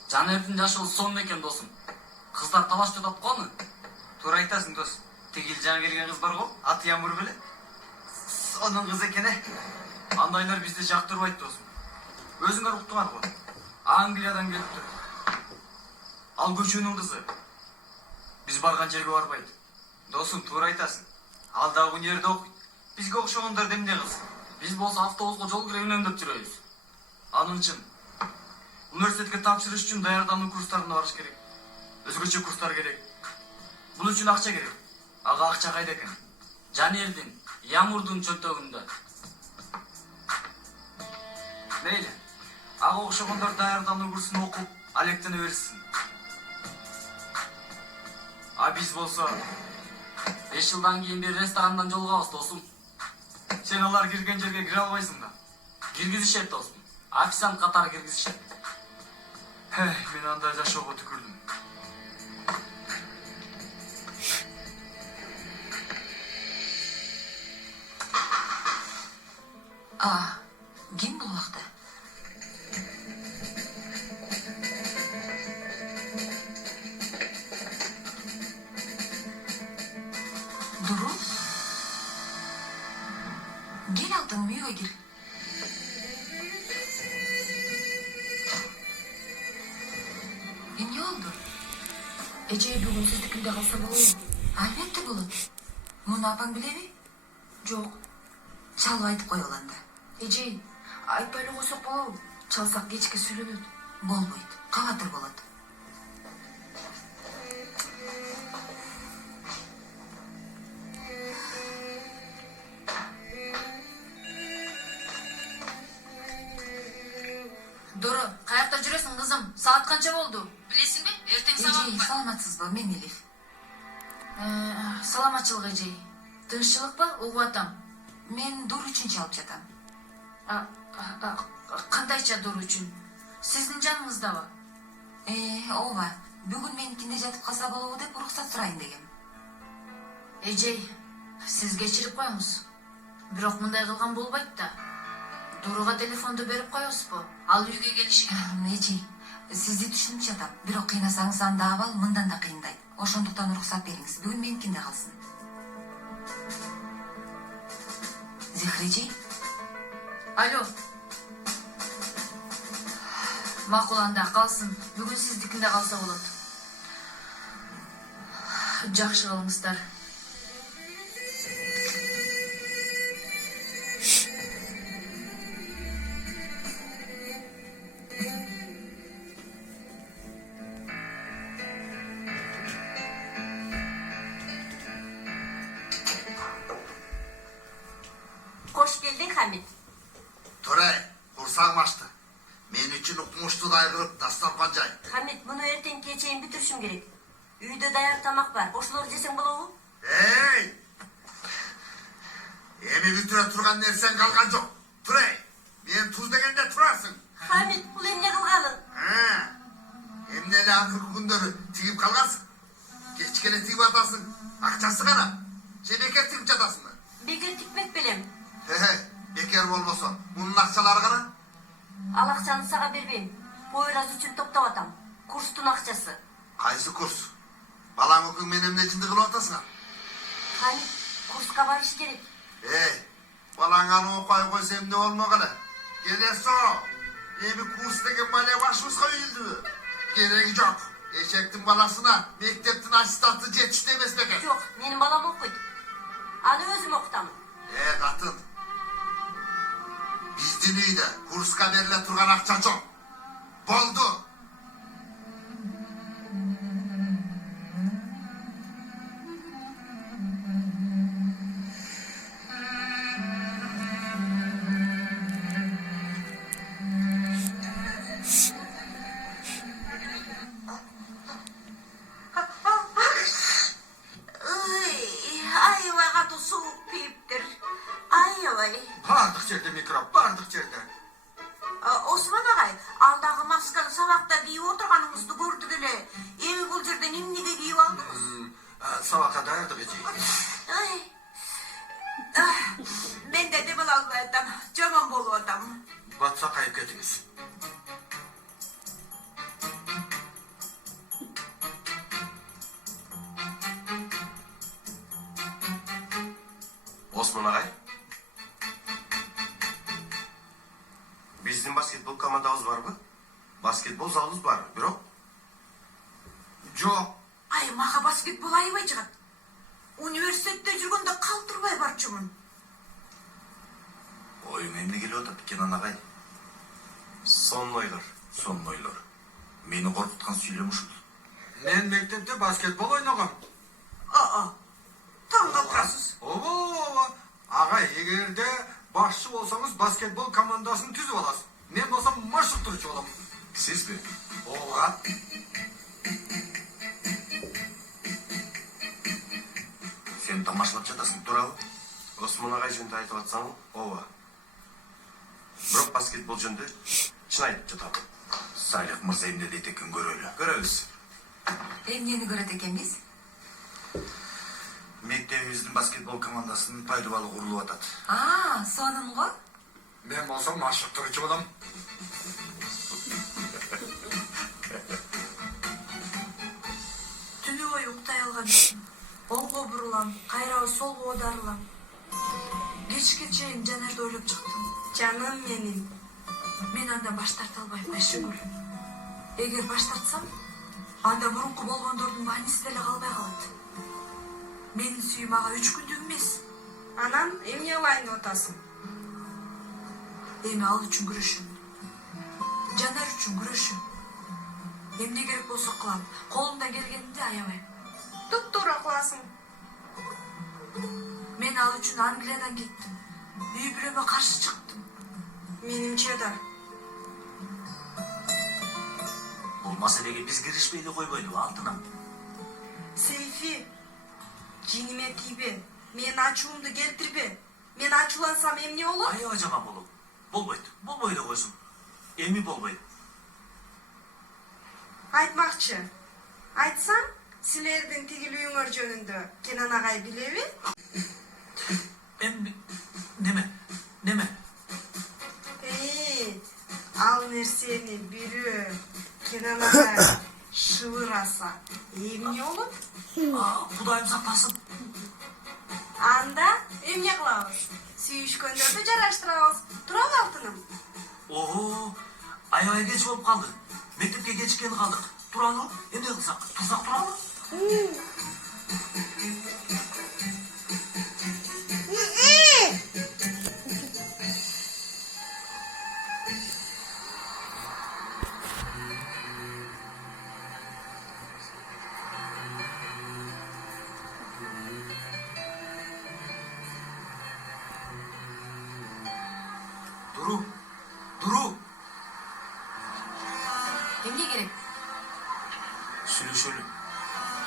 Жанердин жашы сонун экен досум. Кыздар талаш жатат го аны. Туура айтасың дос. Тигил жаңы келген кыз бар го, аты Ямур беле. Сонун кыз экен Андайлар бизди жактырбайт досум. Өзүңөр уктуңар го. Англиядан келиптир. Ал көчөнүн кызы. Биз барган жерге барбайт. Досум, туура айтасың. Ал дагы универде окуйт. Бизге окшогондор демде кыз. Биз болсо автобуско жол киребинен деп жүрөбүз. Анын үчүн университетке тапшырыш үчүн даярдануу курстарына барыш керек. Өзгөчө курстар керек. Бул үчүн акча керек. Ага акча кайда экен? Жанердин, Ямурдун чөнтөгүндө. Мейли. Ага окшогондор даярдануу курсун окуп, алектене берсин. А биз болсо 5 жылдан кийин бир ресторандан жолугабыз досум. Сен алар кирген жерге кире албайсың да. Киргизишет досум. Официант катары киргизишет. Мен андай жашоого түкүрдүм. Ким бул убакта? Дуру? Кел алтын, үйгө кир. Эмне болду? Эже бүгүн сиздикинде калса болобу? Албетте болот. Муну апаң билеби? Жок. Чалып айтып кой анда. Эже, айтпай эле койсок болобу? Чалсак кечке сүйлөнөт. Болбойт. Кабатыр болот. Дору, каякта жүрөсүң кызым? Саат канча болду? Билесиңби? Эртең сабак Эже, бар. саламатсызбы? Мен Элиф. Саламатчылык эже. Тынччылыкпы? Угуп атам. Мен дур үчүн чалып жатам. Кандайча дур үчүн? Сиздин жаныңыздабы? Ооба. Бүгүн меникинде жатып калса болобу деп уруксат сурайын дегем. Эже, сиз кечирип коюңуз. Бирок мындай кылган болбойт да. Дуруга телефонду берип коесузбу? Ал үйгө келиши керек. Эже, сизди түшүнүп жатам. Бирок кыйнасаңыз анда абал мындан да кыйындайт. Ошондуктан уруксат бериңиз. Бүгүн меникинде калсын. Зехреже? Алло. Макул, анда калсын. Бүгүн сиздикинде калса болот. Жакшы кылыңыздар. Кош келдиң, Хамит. Torey, kursağım açtı. Men üçün okumuştu daygırıp dastarpan jay. Хамит, муну эртең кечейин бүтүрүшүм керек. Үйдө даяр тамак бар. Ошолорду жесең болобу? Ey! Emi bütüre turgan nersen kalkan yok. Torey, men tuz degende turarsın. Хамит, бул эмне кылганың? Emne ele akırkı gündörü tigip kalgansın. Geçkele tigip atasın. Akçası kana. Bekar tigip çatasın mı? Бекер тикмек белем. Bekar olmasa. Bunun akçaları kana. Ал акчаны сага бербейм. Поyrаз үчүн топтоп атам. Курстун акчасы. Kaysı kurs? Balan okun men emne içinde kılıp atasın ha. Хамит, курска барыш керек. Balanganı okay koysam ne olma kana. Gelesi o. Bir kurs degen balaya başımızga uyuldu. Gereği yok. Eşektin balasına mekteptin asistansı yetiş demez bekar. Жок, менин балам окуйт. Аны өзүм окутам. Katın. Bizdin uyda kurska berile turgan akça çok. Boldu. Ayvağa da soğuk peyiptir. Ayvay. Bardık yerde mikrop, bardık yerde. Osman ağay, alдағы maskalı sabakta giyip oturganыңızды gördük ele. Evi bul жерден emnege giyip aldınız? Sabaka dayadık eci. Ay. Ben de demel almayattam. Jaman bolu adam. Batsa kayıp ketiniz. Osman ağay. Bizim basketbol komandamız var mı? Basketbol zalımız var mı? Biro? Жоқ. Ay maha basketbol ayыбай жыгат. Университетте жүргөндө калтырбай барчумун. Oyun emne geliyor da Kenan ağay. Sonnoylor. Sonnoylor. Meni korkutkan söylem uşul. Men mektepte basketbol oynagam. Taң калтырасыз. Ağay, egerde başçı olsanız basketbol komandasyny tüzüp alasın. Men bolsam maşıktırıcı olam. Siz mi? Ova. Sen tamaşalap жатасың туурабы? Osman ağay жөнүндө айтып атсаң, ооба. Бирок basketbol жөнүндө чын айтып жатам. Салих мырза эмне дейт экен көрөлү. Көрөбүз. Эмнени көрөт экенбиз? Мектебибиздин баскетбол командасынын пайдубалы курулуп атат. Сонун го. Men bolsam maşıktırıcı olam. Түнү бою уктай алган жокмун. Оңго бурулам, кайра солго оодарылам. Кечке чейин Жанерди ойлоп чыктым. Жаным менин. Мен анда баш тарта албайм, Айшыгүл. Эгер баш тартсам, анда мурунку болгондордун мааниси деле калбай калат. Менин сүйүм ага 3 күндүк эмес. Анан эмне кылайын деп атасың? Эми ал үчүн күрөшөм. Жанар үчүн күрөшөм. Эмне керек болсо кылам. Колумдан келгенинде аябайм. Туп-туура кыласың. Мен ал үчүн Англиядан кеттим. Үй бүлөмө каршы чыктым. Менимче да. Бул маселеге биз киришпей эле койбойлубу, алтыным? Сейфи, жиниме тийбе. Мен ачуумду келтирбе. Мен ачуулансам эмне болот? Аябай жаман болот. Болбойт. Болбой эле койсун. Эми болбойт. Айтмакчы. Айтсаң, силердин тигил үйүңөр жөнүндө Кенан агай билеби? Эми неме? Ал нерсени бирөө Кенан агай шыбыраса эмне болот? Кудайым сактасын. Анда эмне кылабыз? Сүйүшкөндөрдү жараштырабыз. Турабы алтыным? Аябай кеч болуп калды. Мектепке кечиккен калдык. Туралы, эмне кылсак? Турсак турабы? Дуру. Эмне керек? Сүйлөшөлү.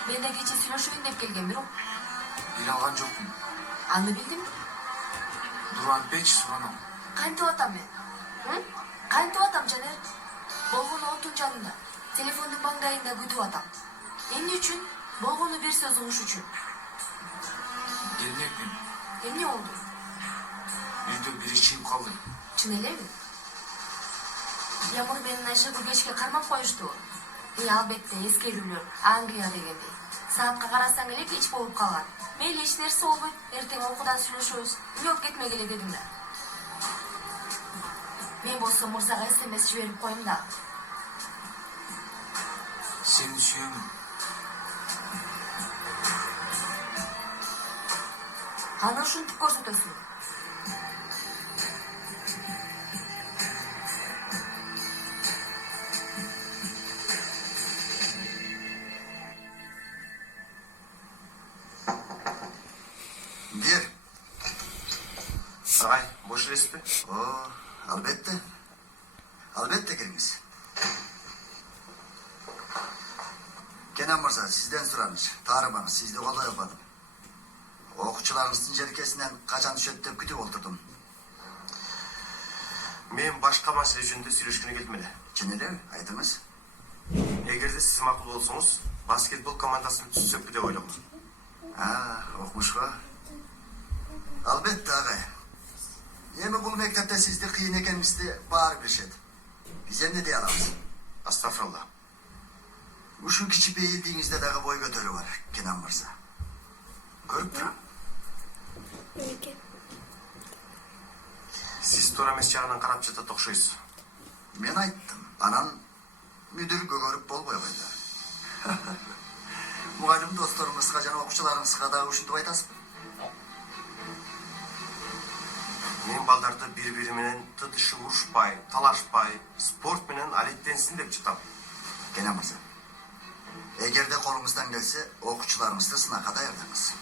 Мен да кече сүйлөшөйүн деп келгем, бирок Биле алган жокмун. аны билдим. Дуранбек суранам. Кантип атам мен? Кантип атам Жанер? Болгону отун жанында. Телефондун маңдайында күтүп атам. Эмне үчүн? Болгону бир сөз угуш үчүн. Эмне күн? Эмне болду? Үйдө бири чыйып калды. Чын элеби? Ямур менен Айшегүл кечке кармап коюшту. Албетте эскерүүлөр Англия дегендей. Саатка карасаң эле кеч болуп калган. Мейли эч нерсе болбойт, эртең окуудан сүйлөшөбүз. Үйгө кетмегиле дедим да. Мен болсо мырзага СМС жиберип коем да. Сени сүйөмүн. Аны ушинтип көрсөтөсүң. Бер. Агай, бош элесизби? Албетте. Албетте кириңиз. Kenan Mırza, sizden suranış. Tarımınız, sizde kolay yapmadım. Okuçularınızın jerkesinden kaçan düşöt dep kütüp oturdum. Мен башка маселе жөнүндө сүйлөшкөнү келдим эле. Чын эле, айтыңыз. Эгерде сиз макул болсоңуз, баскетбол командасын түзсөкпү деп ойлогом. Окумушка. Албетте агай. Эми бул мектепте сизди кыйын экенибизди баары билишет. Биз эмне дей алабыз? Астагфирулла. Ушул кичи бейилдигиңизде дагы бой көтөрүү бар, Kenan Mırza. Көрүп турам. Сиз туура эмес жагынан карап жатат окшойсуз. Мен айттым, анан мүдүргө көрүп болбой койду. Мугалим досторуңузга жана окуучуларыңызга дагы ушинтип айтасызбы? Мен балдарды бири-бири менен тытышып урушпай, талашпай, спорт менен алектенсин деп жатам. Kenan Mırza, эгерде колуңуздан келсе, окуучуларыңызды сынакка даярдаңыз.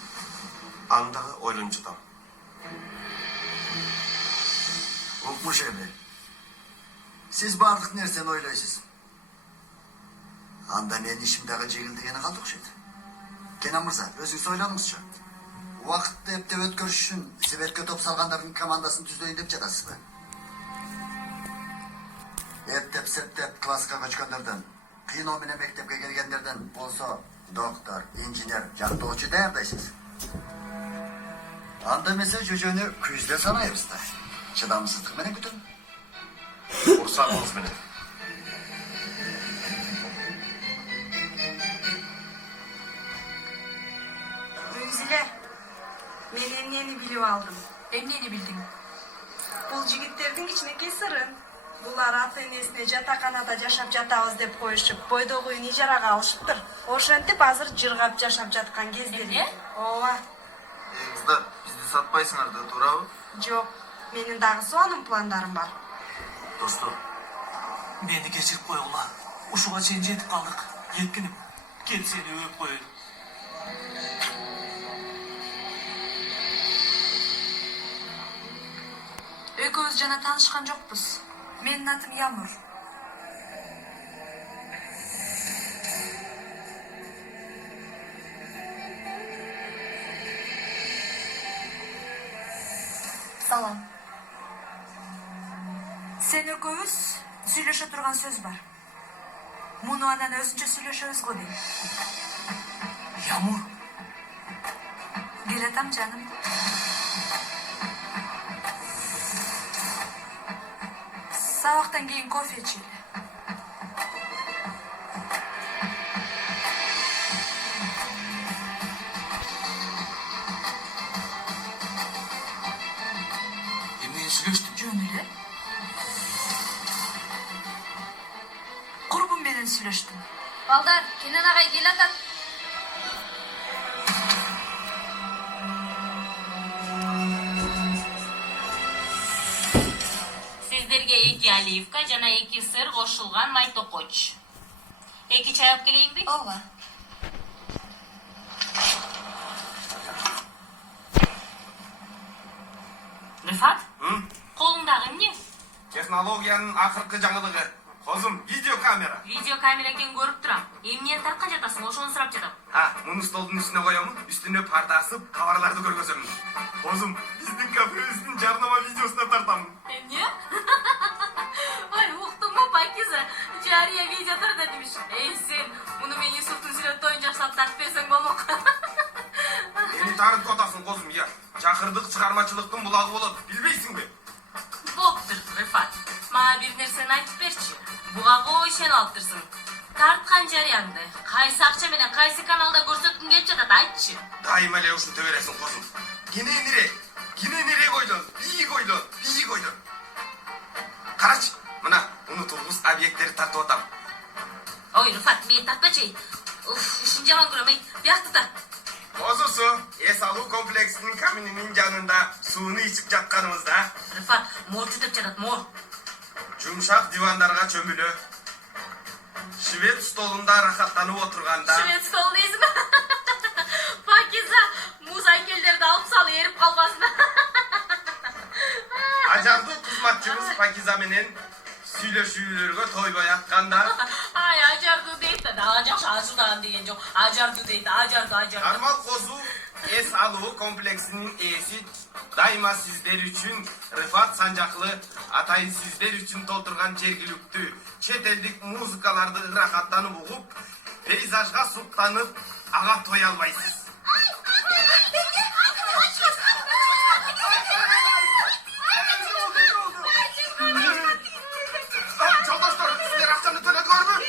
Аны дагы ойлонуп жатам. Укмуш эми. Сиз баардык нерсени ойлойсуз. Анда менин ишим дагы жеңилдегени калды окшойт. Kenan Mırza, өзүңүз ойлонуңузчу. Убакытты эптеп өткөрүш үчүн себетке топ салгандардын командасын түзөйүн деп жатасызбы? Эптеп септеп класска көчкөндөрдөн, кыйноо менен мектепке келгендерден болсо доктор, инженер, жактоочу даярдайсыз. Анда эмесе жөжөнү күздө санайбыз да. Чыдамсыздык менен күтөм. Урсагыңыз менен. Үзүле. Мен эмнени билип алдым. Эмнени билдиң? Бул жигиттердин кичинекей сырын. Булар ата энесине жатаканада жашап жатабыз деп коюшуп, бойдогу үйүн ижарага алышыптыр. Ошентип азыр жыргап жашап жаткан кездери. Ооба. Кыздар, бизди сатпайсыңар да, туурабы? Жок, менин дагы сонун пландарым бар. Достор, мени кечирип койгула. Ушуга чейин жетип калдык. Еткиним, кел сени өп коелу. Экөөбүз жана таанышкан жокпуз. Менин атым Ямур. Салам. Сен экөөбүз сүйлөшө турган сөз бар. Муну анан өзүнчө сүйлөшөбүз го дейм. Ямур. Келатам жаным. Сабактан кийин кофе ичели. Эмне сүйлөштүк? Жөн эле. Курбум менен сүйлөштүм. Балдар, Kenan агай келатат. Сиздерге 2 оливка жана 2 сыр кошулган майтокоч. 2 чай алып келейинби? Ооба. Рифат? Колуңдагы эмне? Технологиянын акыркы жаңылыгы. Козум, видеокамера. Видеокамера экенин көрүп турам. Эмнени тарткан жатасың? Ошону сурап жатам. Муну столдун үстүнө коем, үстүнө парда асып, кабарларды көргөзөм. Козум, биздин кафебиздин жарнама видеосуна тартам. Эмне? Ой, жария видеотор да демиш. Ey sen, bunu men Yusuf'un sürekli oyuncaklar takip etsen bolmok. Meni tarıp otasın kozum ya. Çakırdık çıkarmacılıktın bulağı olur. Bilmeysin mi? Boptur Rıfat. Bana bir nerseni aytıp berçi. Buğa koy sen altırsın. Tartkan jaryandı. Kaysı akça menen kaysı kanalda görsetkin gelip жатат aytçı. Daima Levuş'un töveresin kozum. Yine nere koydun? İyi koydun. Karaç, mına unutulmuş obyektleri tartıp otam. Oy Rıfat, men tatmacı. Uf, işin jaman göremey. Yaktı da. Bozusu, Esalu kompleksinin kamininin yanında suyunu içip yatkanımızda Rıfat, mor tütüp жатат, mor. Yumuşak divanlarga çömülü, şivet stolunda rahatlanıp oturganda Şivet stolu deysin. Pakiza, muz aykelleri de alıp salı erip kalmasın. acardı kızmatçımız Pakizamen'in süйлöşүүлөргө toyboy atkanda Ay acardı deyip de acak şaşırdan deyen çok. Acardı deyip acardı. Armal Kozu Esalu kompleksinin eesi daima sizler üçün Rıfat Sancaklı atayın sizler üçün tolturgan jergilüktü çet eldik muzikalarda rahatlanıp uğup peyzajga suktlanıp ağa toy albaysız. Çoldaşlar sizler akşamı töledik mü?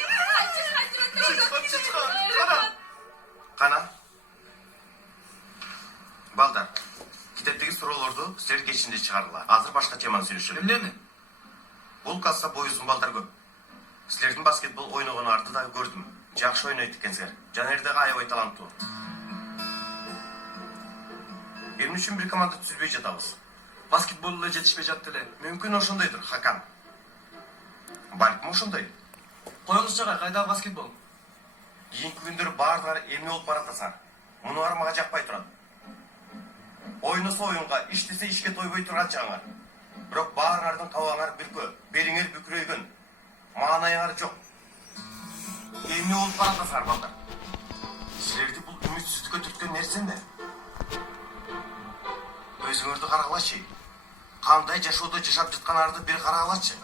Kana. Balдар. Kitepteki sorulardı sizler geçince çıkarırlar. Hazır başka temanı söyleşelim. Emneni? Bul kalsa boy uzun balдар көп. Sizlerдің basketbol ойнаған арты да көрдім. Жақсы ойнайды екенсіздер. Жанердегі аябай таланттуу. Эмне үчүн bir команда түзбей жатабыз? Basketbolda жетишпей жатты эле. Мүмкүн ошондойдур, Хакан. Балким ошондой. Коюңуз жагай, кайдагы баскетбол? Кийинки күндөр баардыгы эмне болуп баратасыңар? Муну армага жакпай турат. Ойносо оюнга, иштесе ишке тойбой турган чагыңар. Бирок баарыңардын кабагыңар бүркө, белиңер бүкүрөйгөн. Маанайыңар жок. Эмне болуп баратасыңар балдар? Силерди бул үмүтсүздүккө түрткөн нерсе эмне? Өзүңөрдү карагылачы. Кандай жашоодо жашап жатканыңарды бир карагылачы.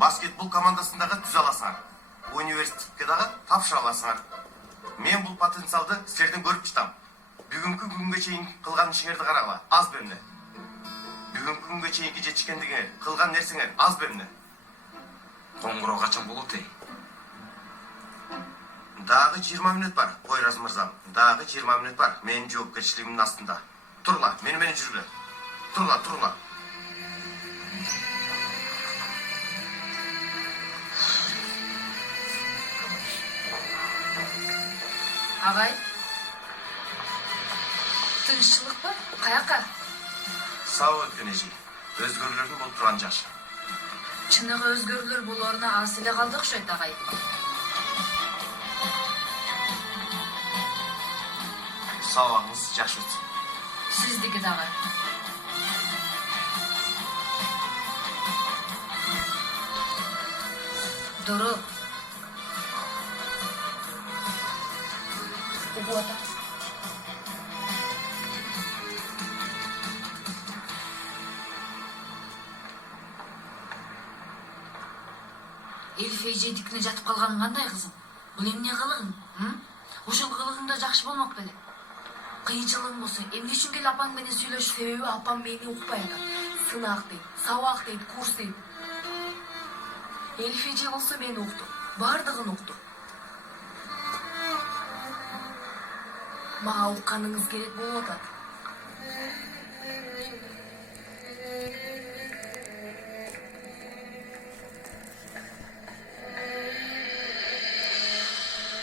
Баскетбол командасындагы түз аласыңар. Университетке дагы тапшыра аласыңар. Мен бул потенциалды силерден көрүп жатам. Бүгүнкү күнгө чейин кылган ишиңерди карагыла, аз бемне. Бүгүнкү күнгө чейинки жетишкендигиңер, кылган нерсеңер аз бемне. Коңгуроо качан болот эй? Дагы 20 мүнөт бар, Койраз мырзам. Дагы 20 мүнөт бар. Менин жоопкерчилигимдин астында. Турла, мени менен жүргүлө. Турла. Агай. Тынччылык бар? Каяка? Сау өткөн эжи. Өзгөрүүлөрдүн болуп турган жаш. Чыныгы өзгөрүүлөр болоруна аз эле калды окшойт, агай. Сабагыңыз жакшы өтсүн. Сиздики дагы. Дору. Угу ата. Элфей жедикине жатып калганың кандай кызым? Бул эмне кылыгың? Ошол кылыгың да жакшы болмок беле. Кыйынчылыгың болсо, эмне үчүн келип апаң менен сүйлөшүп? Себеби апам мени укпай атат. Сынак дейт, сабак дейт, курс дейт. Элфей же болсо мени укту. Бардыгын укту. Мага укканыңыз керек болуп атат.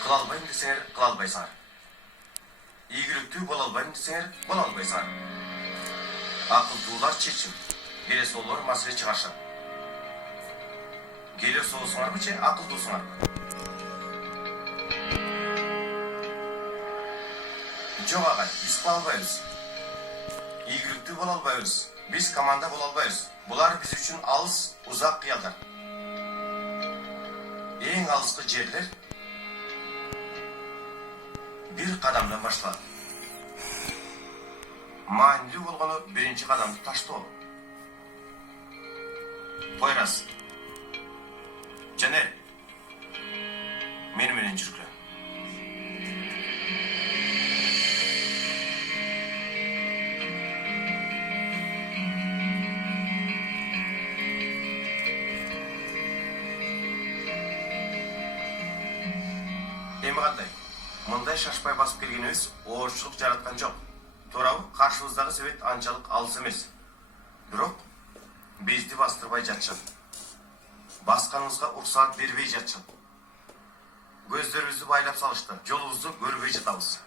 Кыла албайм десеңер, кыла албайсыңар. Ийгиликтүү боло албайм десеңер, боло албайсыңар. Акылдуулар чечим, келесоолор маселе чыгарышат. Келесоосуңарбычы, акылдуусуңарбы? Жок агай, биз кыла албайбыз. Ийгиликтүү боло албайбыз. Биз команда боло албайбыз. Булар биз үчүн алыс, узак кыялдар. Эң алыскы жерлер bir qadamdan başladı. Maanili болгону birinci qadamды таштоо. Койраз. Caner. Meni жүргүлө. Эми кандай? Мындай шашпай басып келгенибиз оорчулук жараткан жок. Туурабы? Каршыбыздагы себет анчалык алыс эмес. Бирок бизди бастырбай жатышат. Басканыбызга уруксаат бербей жатышат. Көздөрүбүздү байлап салышты. Жолубузду көрбөй жатабыз.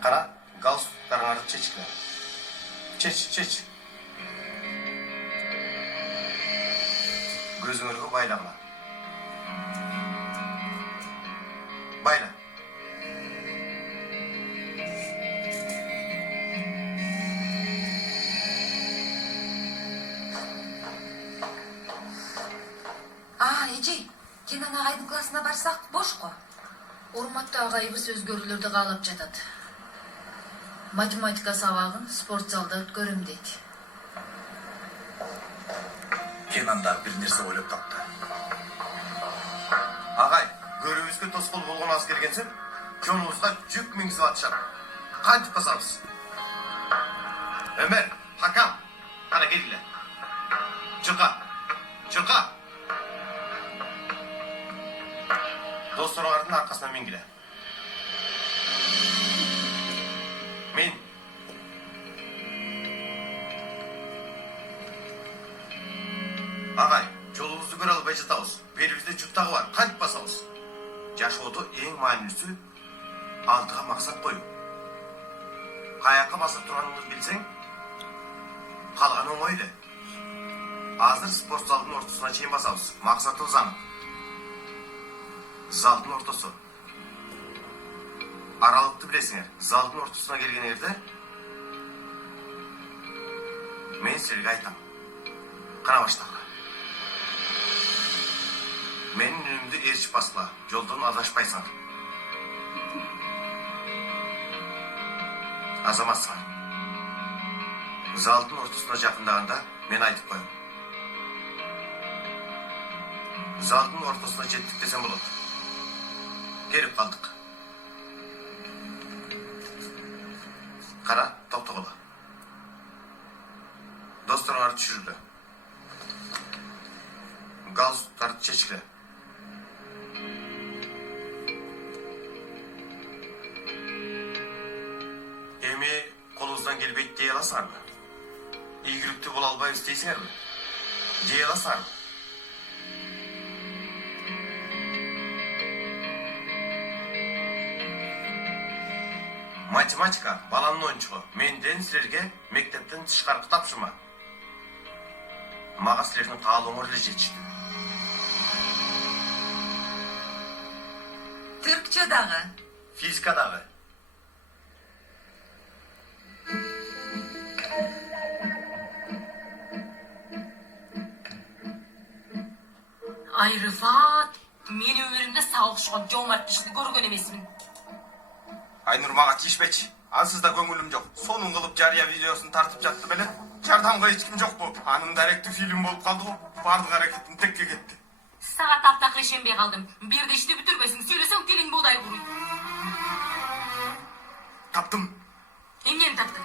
Кара, галстуктарыңарды чечкиле. Чеч. Көзүңөргө байлагыла. Bayla. Эже, Кенан агайдын классына барсак бош го. Урматтуу агайыбыз өзгөрүүлөрдү каалап жатат. Математика сабагын спорт залда өткөрөм дейт. Кенан да бир нерсе ойлоп тапты. Агай, көрүүбүзгө тоскоол болгон аз келгенсиң, жолубузга жүк мингизип атышат. Кантип басабыз? Ömer, Hakam, кана келгиле. Чурка. Досторыңардын аркасынан мингиле. Мен. Агай, жолубузду көрө албай жатабыз. Белибизде жүк дагы бар. Кантип басабыз? Жашоодо эң маанилүүсү алдыга максат коюу. Каяка басып турганыңды билсең, калганы оңой эле. Азыр спорт залдын ортосуна чейин басабыз. Максатыбыз анык. Залдын ортосу. Аралыкты билесиңер. Залдын ортосуна келгениңерде мен силерге айтам. Кана баштагыла. Менин үнүмдү ээрчип баскыла. Жолдон адашпайсыңар. Азаматсыңар. Залдын ортосуна жакындаганда мен айтып коем. Залдын ортосуна жеттик десем болот. Келип калдык. Кара, токтогула. Досторуңарды түшүргүлө. Галстуктарды чечкиле. Эми колубуздан келбейт дей аласыңарбы? Ийгиликтүү боло албайбыз дейсиңерби? Дей аласыңарбы? Математика баланын оюнчугу. Менден силерге мектептен тышкаркы тапшырма. Мага силердин каалооңор эле жетиштүү. Түркчө дагы. Физика дагы. Ай, Рыфат, мен өмүрүмдө сага окшогон жомарт кишини көргөн эмесмин. Айнур мага тиишпечи. Ансыз да көңүлүм жок. Сонун кылып жарыя видеосун тартып жатты беле. Жардамга эч ким жокпу? Анын даректүү фильм болуп калды го. Бардык аракетим текке кетти. Сага таптакыр ишенбей калдым. Бирде ишти бүтүрбөсүң, сүйлөсөң тилиң буудай куруйт. Таптым. Эмнени таптың?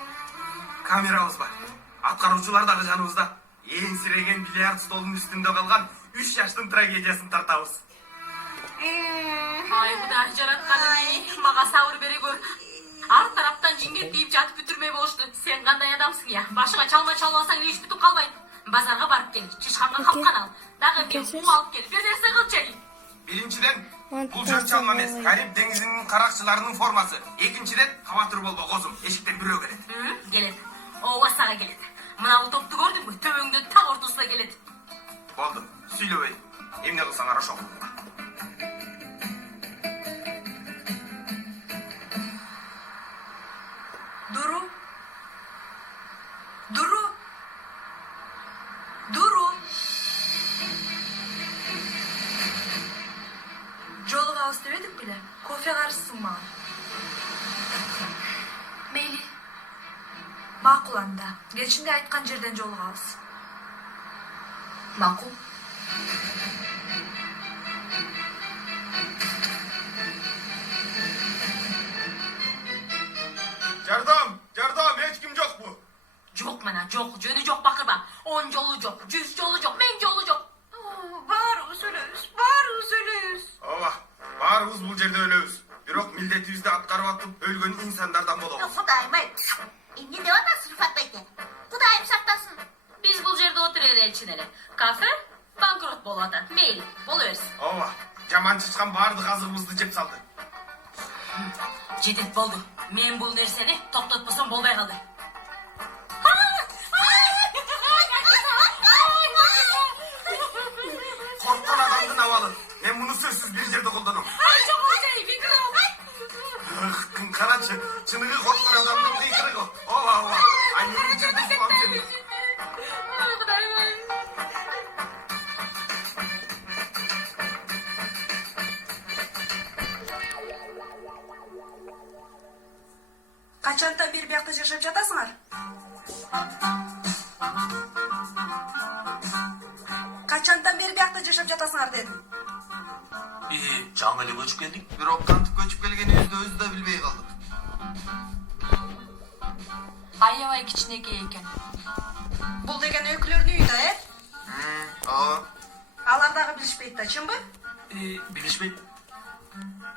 Камерабыз бар. Аткаруучулар дагы жаныбызда. Эңсиреген бильярд столунун үстүндө калган 3 жаштын трагедиясын тартабыз. Ай, Кудай жаратканым, мага сабыр бере көр. Ар тараптан жиңгет дейип жатып бүтүрмөй болушту. Сен кандай адамсың я? Башыңа чалма чалбасаң иш бүтүп калбайт. Базарга барып кел, чычканга капкан ал. Дагы мен буу алып кел, бир нерсе кылчы. Биринчиден, бул жөн чалма эмес, Кариб деңизинин каракчыларынын формасы. Экинчиден, кабатыр болбо козум, эшиктен бирөө келет. Келет. Ооба сага келет. Мына бул топту көрдүңбү? Төбөңдө так ортосуна келет. Болду, сүйлөбөй. Эмне кылсаңар ошо. Дуру. Жолугабыз дебедик беле? Кофе карызсың мага. Мейли. Макул анда. Кечинде айткан жерден жолугабыз. Макул. Жардам, hiç kim yok bu? Жоқ мына жоқ жөнү жок бакырма 10 жолу жок 100 жолу жок 1000 жолу жок баарыбыз өлөбүз Ооба, баарыбыз бул жерде өлөбүз. Бирок милдетибизди аткарып атып өлгөн инсандардан болобуз. Кудайым ай, эмне деп атасың Рифат байке? Кудайым сактасын. биз бул жерде отура элечин эле кафе банкрот болуп атат мейли боло берсин Ооба, жаман чычкан баардык азыгыбызды жеп салды. жетет болду мен бул нерсени токтотпосом болбой калды Корккон адамдын абалы. Мен муну сөзсүз бир жерде колдоном. Карачы, чыныгы корккон адамдын кыйкырыгы. Ооба. Ай, мен жерде сулам сени. Качантан бери биякта жашап жатасыңар? Качантан бери биякта жашап жатасыңар дедим. Жаңы эле көчүп келдик. Бирок кантип көчүп келгенибизди өзү да билбей калдык. Аябай кичинекей экен. Бул деген өкүлөрдүн үйү да, Ооба. Алар дагы билишпейт да, чынбы? Билишпейт.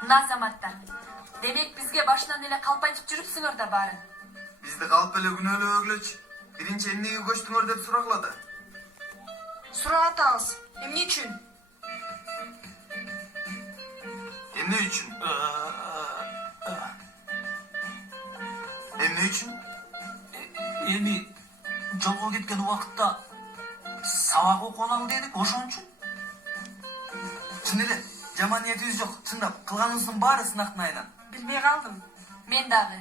Назаматтар. Демек бизге башынан эле калп айтып жүрүпсүңөр да баарын. Бизди калп эле күнөөлөбөгүлөчү. Биринчи эмнеге көчтүңөр деп сурагыла да. Сурап атабыз. Эмне үчүн? Эмне үчүн? Эмне үчүн? Эми жолго кеткен убакытта сабак окуп алалы дедик, ошон үчүн. Чын эле, жаман ниетибиз жок. Чындап, кылганыбыздын баары сынактын айынан. Билбей калдым. Мен дагы.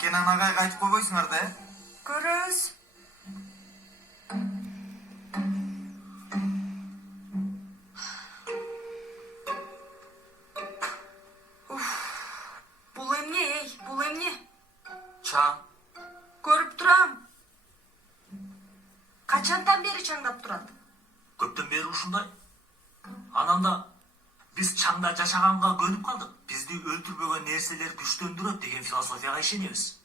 Кенан агайга айтып койбойсуңар да, Көрөбүз. Бул эмне, бул эмне? Чаң. Көрүп турам. Качантан бери чаңдап турат? Көптөн бери ушундай. Анан да биз чаңда жашаганга көнүп калдык. Бизди өлтүрбөгөн нерселер күчтөндүрөт деген философияга ишенебиз.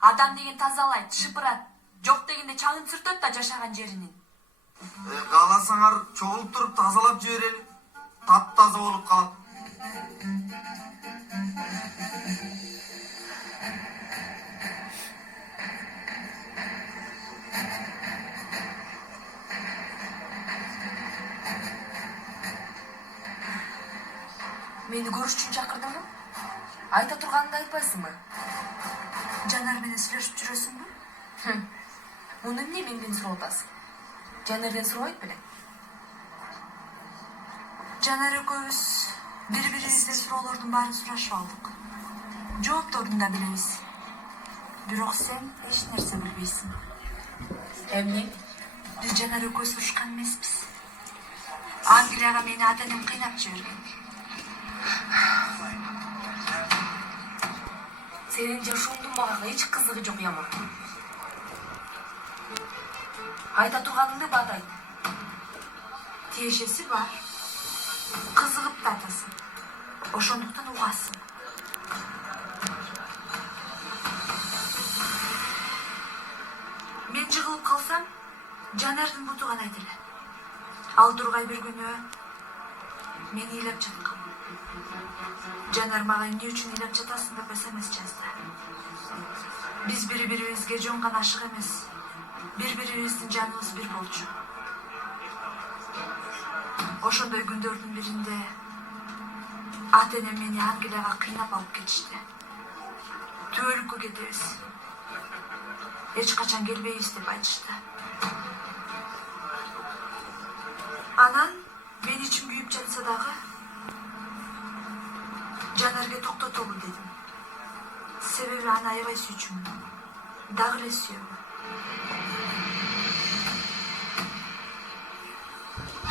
Адам деген тазалайт, шыпырат. Жок дегенде чаңын сүртөт да жашаган жеринин. Кааласаңар чогулуп туруп тазалап жиберели. Таптаза болуп калат. Мени көрүш үчүн чакырдыңбы? Айта турганыңды айтпайсыңбы? Жанар менен сүйлөшүп жүрөсүңбү? Муну эмне менден сурап атасың? Жанардан сурабайт белең? Жанар экөөбүз бири-бирибизден суроолордун баарын сурашып алдык. Жоопторун да билебиз. Бирок сен эч нерсе билбейсиң. Эмне? Биз Жанар экөөбүз урушкан эмеспиз. Англияга мени ата-энем кыйнап жиберген. Senin жашооңдун мага эч кызыгы жок, Ямыр. Айта турганыңды бат айт. Тиешеси бар. Кызыгып да атасың. Ошондуктан угасың. Мен жыгылып калсам, Жанардын бутуган айт эле. Ал тургай бир күнү мени ыйлап жаткан. Жанар мага эмне үчүн ыйлап жатасың деп СМС жазды. Биз бири-бирибизге жөн гана ашык эмес. Бири-бирибиздин жаныбыз бир болчу. Ошондой күндөрдүн биринде ата-энем мени Англияга кыйнап алып кетишти. Түбөлүккө кетебиз. Эч качан келбейбиз деп айтышты. Анан мен ичим күйүп жатса дагы Жанарга токтотолу дедим. Себеби аны аябай сүйчүмүн. Дагы эле сүйөм.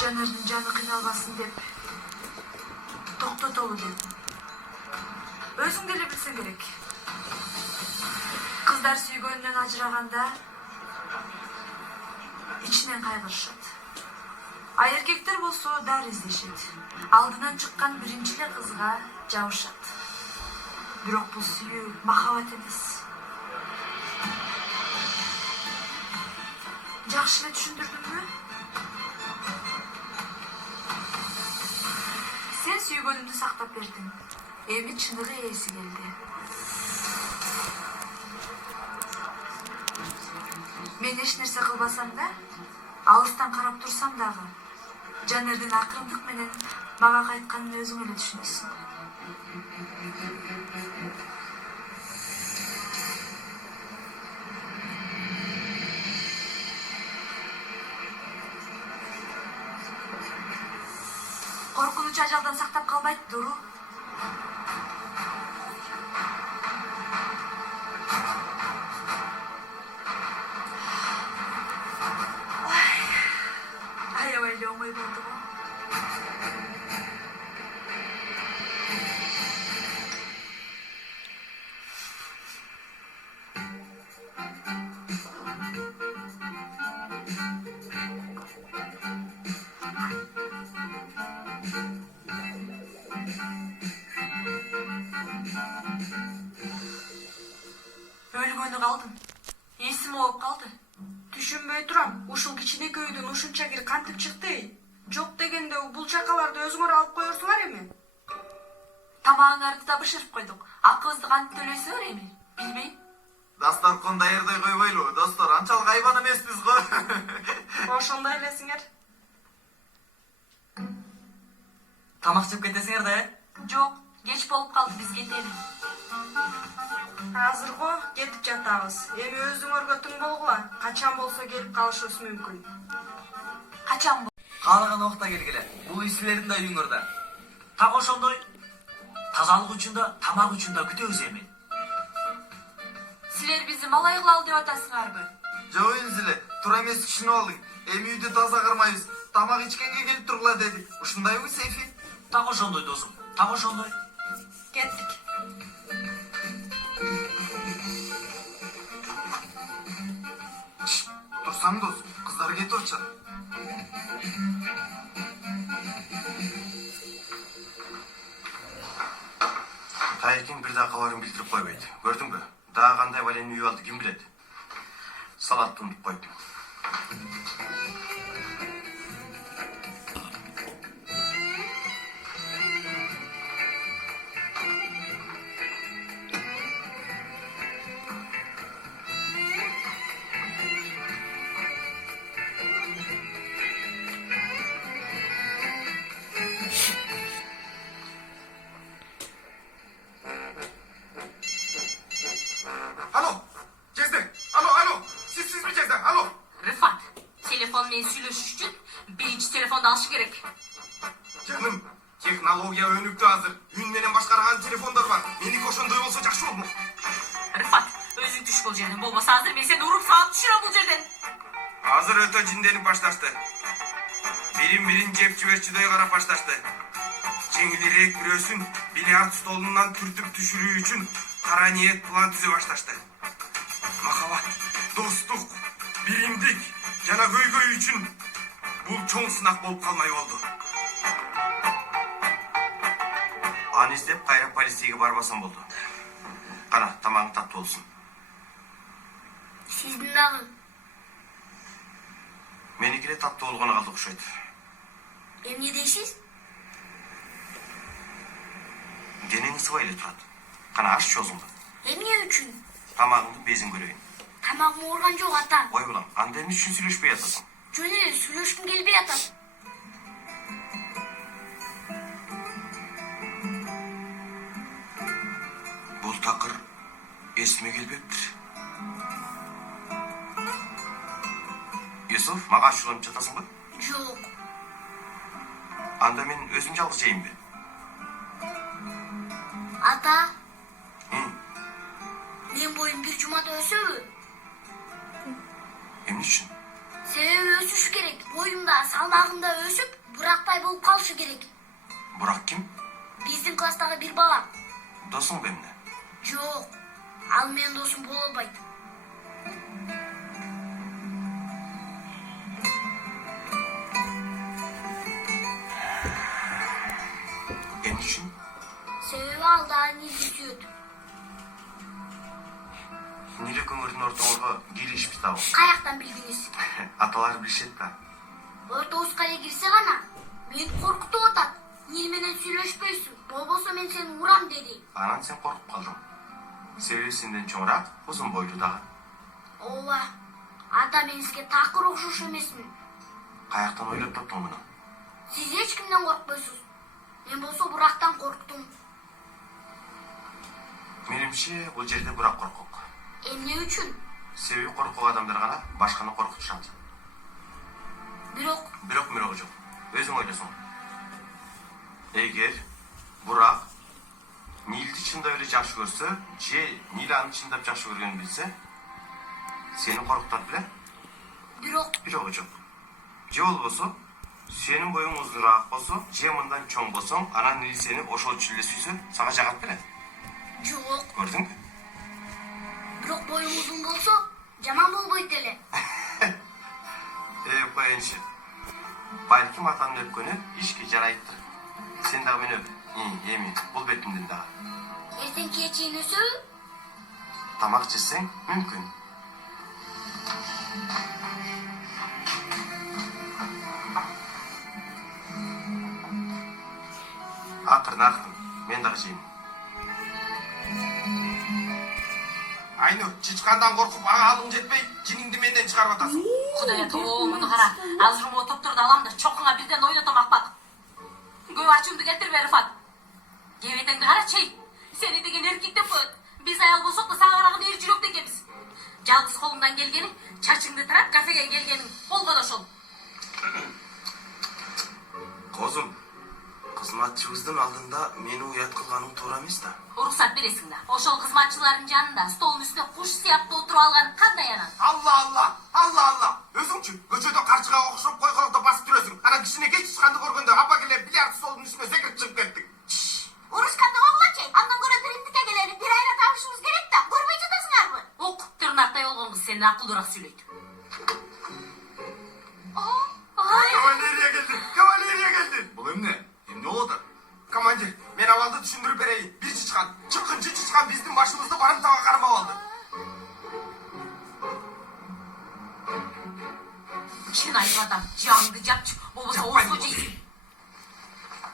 Жанардын жаны кыйналбасын деп токтотолу дедим. Өзүң деле билсең керек. Кыздар сүйгөнүнөн ажыраганда ичинен кайгырышат. А эркектер болсо дары издешет. Алдынан чыккан биринчи эле кызга жабышат. Бирок бул сүйүү махабат эмес. Жакшы эле түшүндүрдүңбү? Сен сүйгөнүмдү сактап бердиң. Эми чыныгы ээси келди. Мен эч нерсе кылбасам да, алыстан карап турсам дагы, Жанердин акырындык менен мага кайтканын өзүң эле түшүнөсүң. Коркунуч ажалдан сактап калбайт, Дуру. Аябай эле оңой болду го. Өлгөнү калдым. Эсим ооп калды. Түшүнбөй турам. Ушул кичине көйдүн ушунча кир кантип чыкты? Жок дегенде бул чакаларды өзүңөр алып коерсуңар эми. Тамагыңарды да бышырып койдук. Акыбызды кантип төлөйсүңөр эми? Билбейм. Дастаркон даярдай койбойлу, достор. Анчалык айбан эмеспиз го. Ошондой элесиңер. Тамак жеп кетесиңер да, Жок, кеч болуп калды, биз кетели. Азырго кетип жатабыз. Эми өзүңөргө түң болгула. Качан болсо келип калышыбыз мүмкүн. Качан Каалаган убакта келгиле. Бул үй силердин да үйүңөрдө. Так ошондой. Тазалык үчүн да, тамак үчүн да күтөбүз эми. Силер бизди малай кылалы деп атасыңарбы? Жок эле, туура эмес түшүнүп алдың. Эми үйдү таза кырмайбыз. Тамак ичкенге келип тургула деди. Ушундайбы, Сейфи? Так ошондой досум. Так ошондой. Кеттик. Турсаң дос, кыздар кетип атышат. Тайкин бир да кабарын билдирип койбойт. Көрдүңбү? Дагы кандай баленин үй алды ким билет? Салатты унутуп койдум. Alo, Cezde. Alo. Siz mi Cezde? Alo. Rıfat, telefon menен сүйлөшүш үчүн биринчи телефонду алыш керек. Canım, teknologiya өнүктү азыр. Үн менен башкарган телефондар бар. Меники ошондой болсо жакшы болмок. Рыфат, өзүң түш бул жерден. Болбосо азыр мен сени уруп салып түшүрөм бул жерден. Азыр өтө жинденип башташты. Бирин жеп жиберчүдөй карап башташты. Жеңилирээк бирөөсүн бильярд столунан түртүп түшүрүү үчүн кара ниет план түзө башташты. Махабат, достук, биримдик жана көйгөй үчүн бул чоң сынак болуп калмай болду. Аны издеп кайра полицейге барбасам болду. Кана, тамагың таттуу болсун. Сиздин дагы. Меники эле таттуу болгону калды окшойт. Эмне дейсиз? Денең ысыбай эле турат. Кана аш чозуңду. Эмне үчүн? Тамагыңды безин көрөйүн. Тамагым ооруган жок, ата. Ой балам, анда эмне үчүн сүйлөшпөй атасың? Жөн эле сүйлөшкүм келбей атат. Бул такыр эсиме келбептир. Юсуф, мага ачууланып жатасыңбы? Жок. Анда мен өзүм жалгыз жейинби? Ата. Мен боюм бир жумада өсөбү? Эмне үчүн? Себеби өсүш керек. Боюмда, салмагымда өсүп, бурактай болуп калышы керек. Бурак ким? Биздин класстагы бир бала. Досуң ба эмне? Жок. Ал менин досум боло албайт. ал да Нилди сүйөт. Ниле көңүрдүн ортоңорго киришпиз табы. Каяктан билдиңиз? Аталар билишет да. Ортобузга эле кирсе гана мени коркутуп атат. Нил менен сүйлөшпөйсүң, болбосо мен сени урам деди. Анан сен коркуп калдың. Себеби сенден чоңураак, узун бойлуу дагы. Ооба. Ата мен сизге такыр окшош эмесмин. Каяктан ойлоп таптың муну? Сиз эч кимден коркпойсуз. Мен болсо бурактан корктум. Менимче бул жерде бурак коркок. Эмне үчүн? Себеби коркок адамдар гана башканы коркутушат. Бирок жок. Өзүң ойлосоң. Эгер бурак Нилди чындап эле жакшы көрсө, же Нил аны чындап жакшы көргөнүн билсе, сени коркутат беле? Бирок жок. Же болбосо, сенин боюң узураак болсо, же мындан чоң болсоң, анан Нил сени ошол үчүн эле сүйсө, сага жагат беле? Жок. Көрдүңбү? Бирок боюң узун болсо, жаман болбойт эле. Коеюнчу. Балким атанын өпкөнү ишке жарайттыр. Сен дагы мени өп. Эми, бул бетимден дагы. Эртеңкиге чейин өсөбү? Тамак жесең мүмкүн. Акырын, мен дагы жейм. Айнур, чычкандан коркуп агалың жетпей, жиниңди менден чыгарып атасың. Кудая муну кара. Азыр отоптурду алам да чокуңа бирден ойнотом акпак. Көп ачуңду келтирбе, Рыфат. Кебетеңди карачы. Сени деген эркек деп коет. Биз аял болсок да сага караган эр жүрөктүү экенбиз. Жалгыз колуңдан келгени, чачыңды тарап кафеге келгениң болгон ошол. Козум, кызматчыбыздын алдында мени уят кылганың туура эмес да. Уруксат бересиң да. Ошол кызматчылардын жанында столдун үстүнө куш сыяктуу отуруп алган кандай анан? Алла. Өзүңчү көчөдө карчыга окшоп койколокто басып жүрөсүң. Анан кичинекей чычканды көргөндө апа келе бильярд столдун үстүнө секирип чыгып кеттиң. Урушканда огулачы, андан көрө биримдикке келели, бир айла табышыбыз керек да, көрбөй жатасыңарбы? Ок, тырнактай болгон кыз сенден акылдуураак сүйлөйт. Кавалерия келди. Бул эмне? Эмне болот? Командир, мен абалды түшүндүрүп берейин. Бир чычкан, чыккынчы чычкан биздин башыбызды барымтага кармап алды. Чын айтып атам, жаңды жапчы, болбосо осо жейсиң.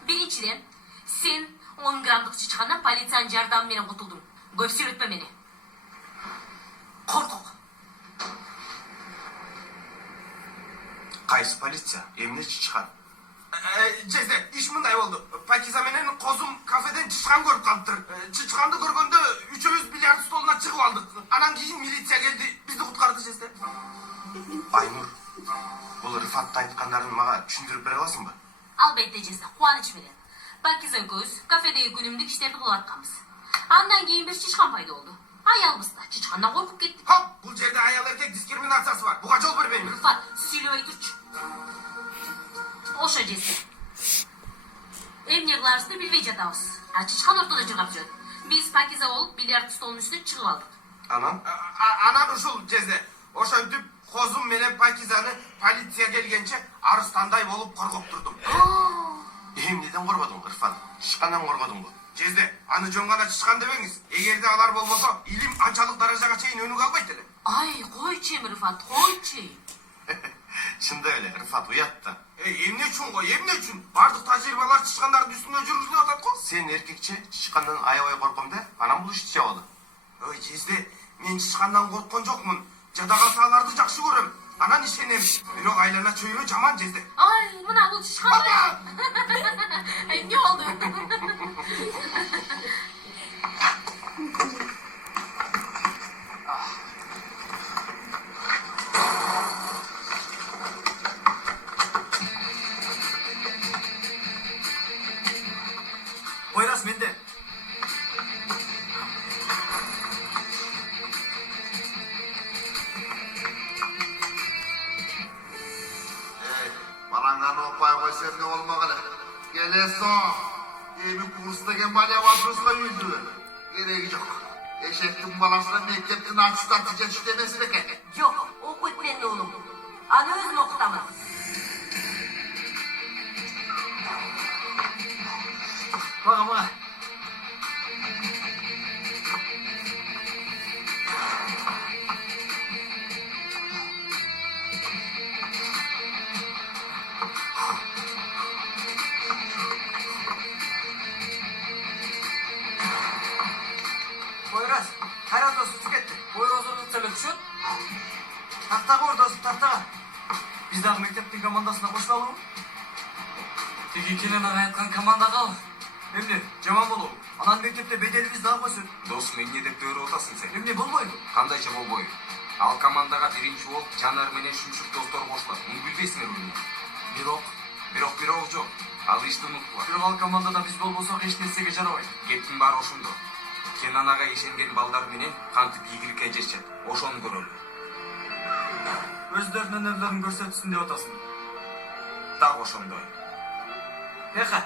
Биринчиден, сен 10 граммдык чычкандан полициянын жардамы менен кутулдуң. Көп сүйлөтпө мени. Коркок. Кайсы полиция? Эмне чычкан? Жезде, иш мындай болду. Пакиза менен Козум кафеден чычкан көрүп калыптыр. Чычканды көргөндө үчөөбүз бильярд столуна чыгып алдык. Анан кийин милиция келди, бизди куткарды, Жезде. Айнур, бул Рыфаттын айткандарын мага түшүндүрүп бере аласыңбы? Албетте, Жезде, кубаныч менен. Пакиза экөөбүз кафедеги күнүмдүк иштерди кылып атканбыз. Андан кийин бир чычкан пайда болду. Аялбыз да чычкандан коркуп кеттик. Хоп, бул жерде аял эркек дискриминациясы бар. Буга жол бербейм. Рыфат, сүйлөбөй турчу. Ошо Жезде. Эмне кыларыбызды билбей жатабыз. Чычкан ортодо жыргап жүрөт. Биз Пакиза болуп бильярд столунун үстүнө чыгып алдык. Анан ушул Жезде. Ошентип Козум менен Пакизаны полиция келгенче арыстандай болуп коргоп турдум. Эмнеден коргодуң, Рыфат? Чычкандан коргодуңбу? Жезде, аны жөн гана чычкан дебеңиз. Эгерде алар болбосо, илим анчалык даражага чейин өнүгө албайт эле. Ай, койчу эми Рыфат, койчу. Чында эле, Рыфат уят да. Эмне үчүн го, эмне үчүн? Бардык тажрыйбалар чычкандардын үстүнө жүргүзүлүп атат го. Сен эркекче чычкандан аябай корком да, анан бул ишти жабалы. Ой, Жезде, мен чычкандан корккон жокмун. Жада калса аларды жакшы көрөм. Анан ишенем. Бирок айлана чөйрө жаман, Жезде. Ай, мына бул чычкан. Эмне болду? Ойрас менде. Балаңан опай койсем не болмок эле. Келесо. Эми курс деген балия вопросқа үйүлдү. Кереги жок. Эшектин баласына мектептин аттестаты жетиштүү эмес бекен. Жок, окуйт менин уулум. Аны өзүм окутамын. Мага. Пойрас, кайра досу кетти. Бой озургутса эле түшөт. Тактага ор досу, тактага. Биз дагы мектептин командасына кошулалыбы? Тиги Келен ага айткан командага эмне жаман болобу? Анан мектепте беделибиз дагы өсөт. Дос, мен не деп төрүп атасың сен? Эмне болбойбу? Кандайча болбойбу? Ал командага биринчи болуп Жанар менен Шүмшүк достор кошулат. Муну билбейсиңерби эмне? Бирок жок. Ал ишти унутпула. Бирок ал командада биз болбосок эч нерсеге жарабайт. Кептин баары ошондо. Кенан ага ишенген балдар менен кантип ийгиликке жашашат. Ошону көрөлү. Өздөрүнүн өнөрлөрүн көрсөтсүн деп атасың. Так ошондой. Эха.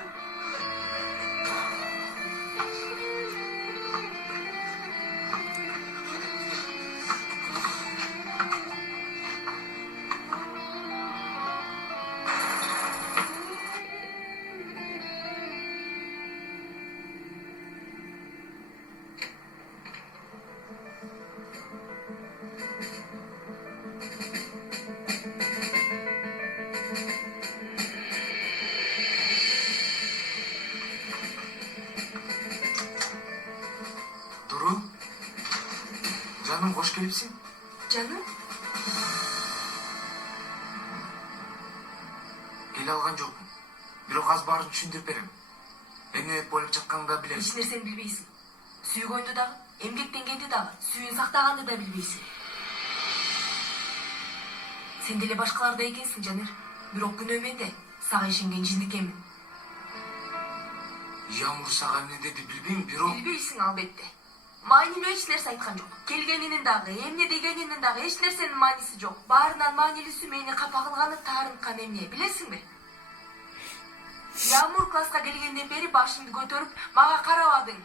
Жаным, хош келипсиң. Жаным? Келе алган жокмун. Бирок аз баарын түшүндүрүп берем. Эмне болуп жатканын билем. Эч нерсени билбейсиң. Сүйгөндү дагы, эмгектенгенди дагы, сүйүн сактаганды да билбейсиң. Сен деле башкалардай экенсиң, Жанер. Бирок күнөө менде сага ишенген жиндикемин. Ямур сага эмне деди билбейм, бирок... Билбейсиң албетте. Маанилүү эч нерсе айткан жок. Келгенинин дагы, эмне дегенинин дагы эч нерсенин мааниси жок. Баарынан маанилүүсү мени капа кылганы таарынткан эмне, билесиңби? Ямур класска келгенден бери башыңды көтөрүп, мага карабадың.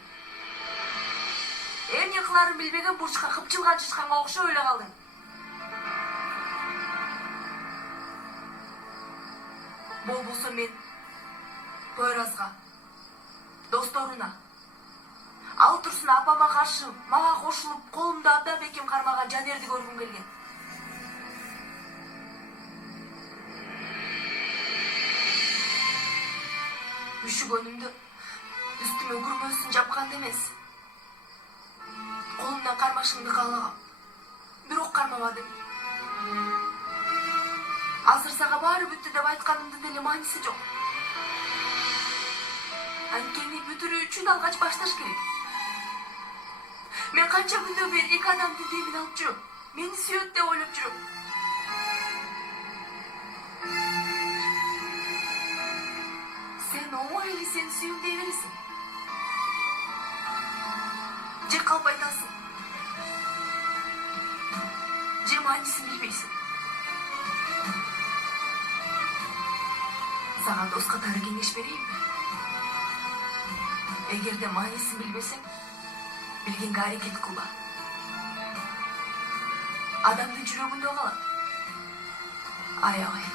Эмне кыларын билбеген бурчка кыпчылган чычканга окшоп эле калдың. Болбосо мен Пойразга, досторуна, ал турсун апама каршы мага кошулуп колумда абдан бекем кармаган Жанерди көргүм келген. Үшүгөнүмдө үстүмө күрмөсүн жапканды эмес. Колумдан кармашыңды каалагам. Бирок кармабадым. Азыр сага баары бүттү деп айтканымдын деле мааниси жок. Анткени бүтүрүү үчүн алгач башташ керек. Мен канча күндөн бери эки адамдын демин алып жүрөм. Мени сүйөт деп ойлоп жүрөм. Сен оңой эле сени сүйөм дей бересиң. Же калп айтасың. Же маанисин билбейсиң. Сага дос катары кеңеш берейинби? Эгерде маанисин билбесең, билгенге аракет кылба. Адамдын жүрөгүндө калат. Аябай.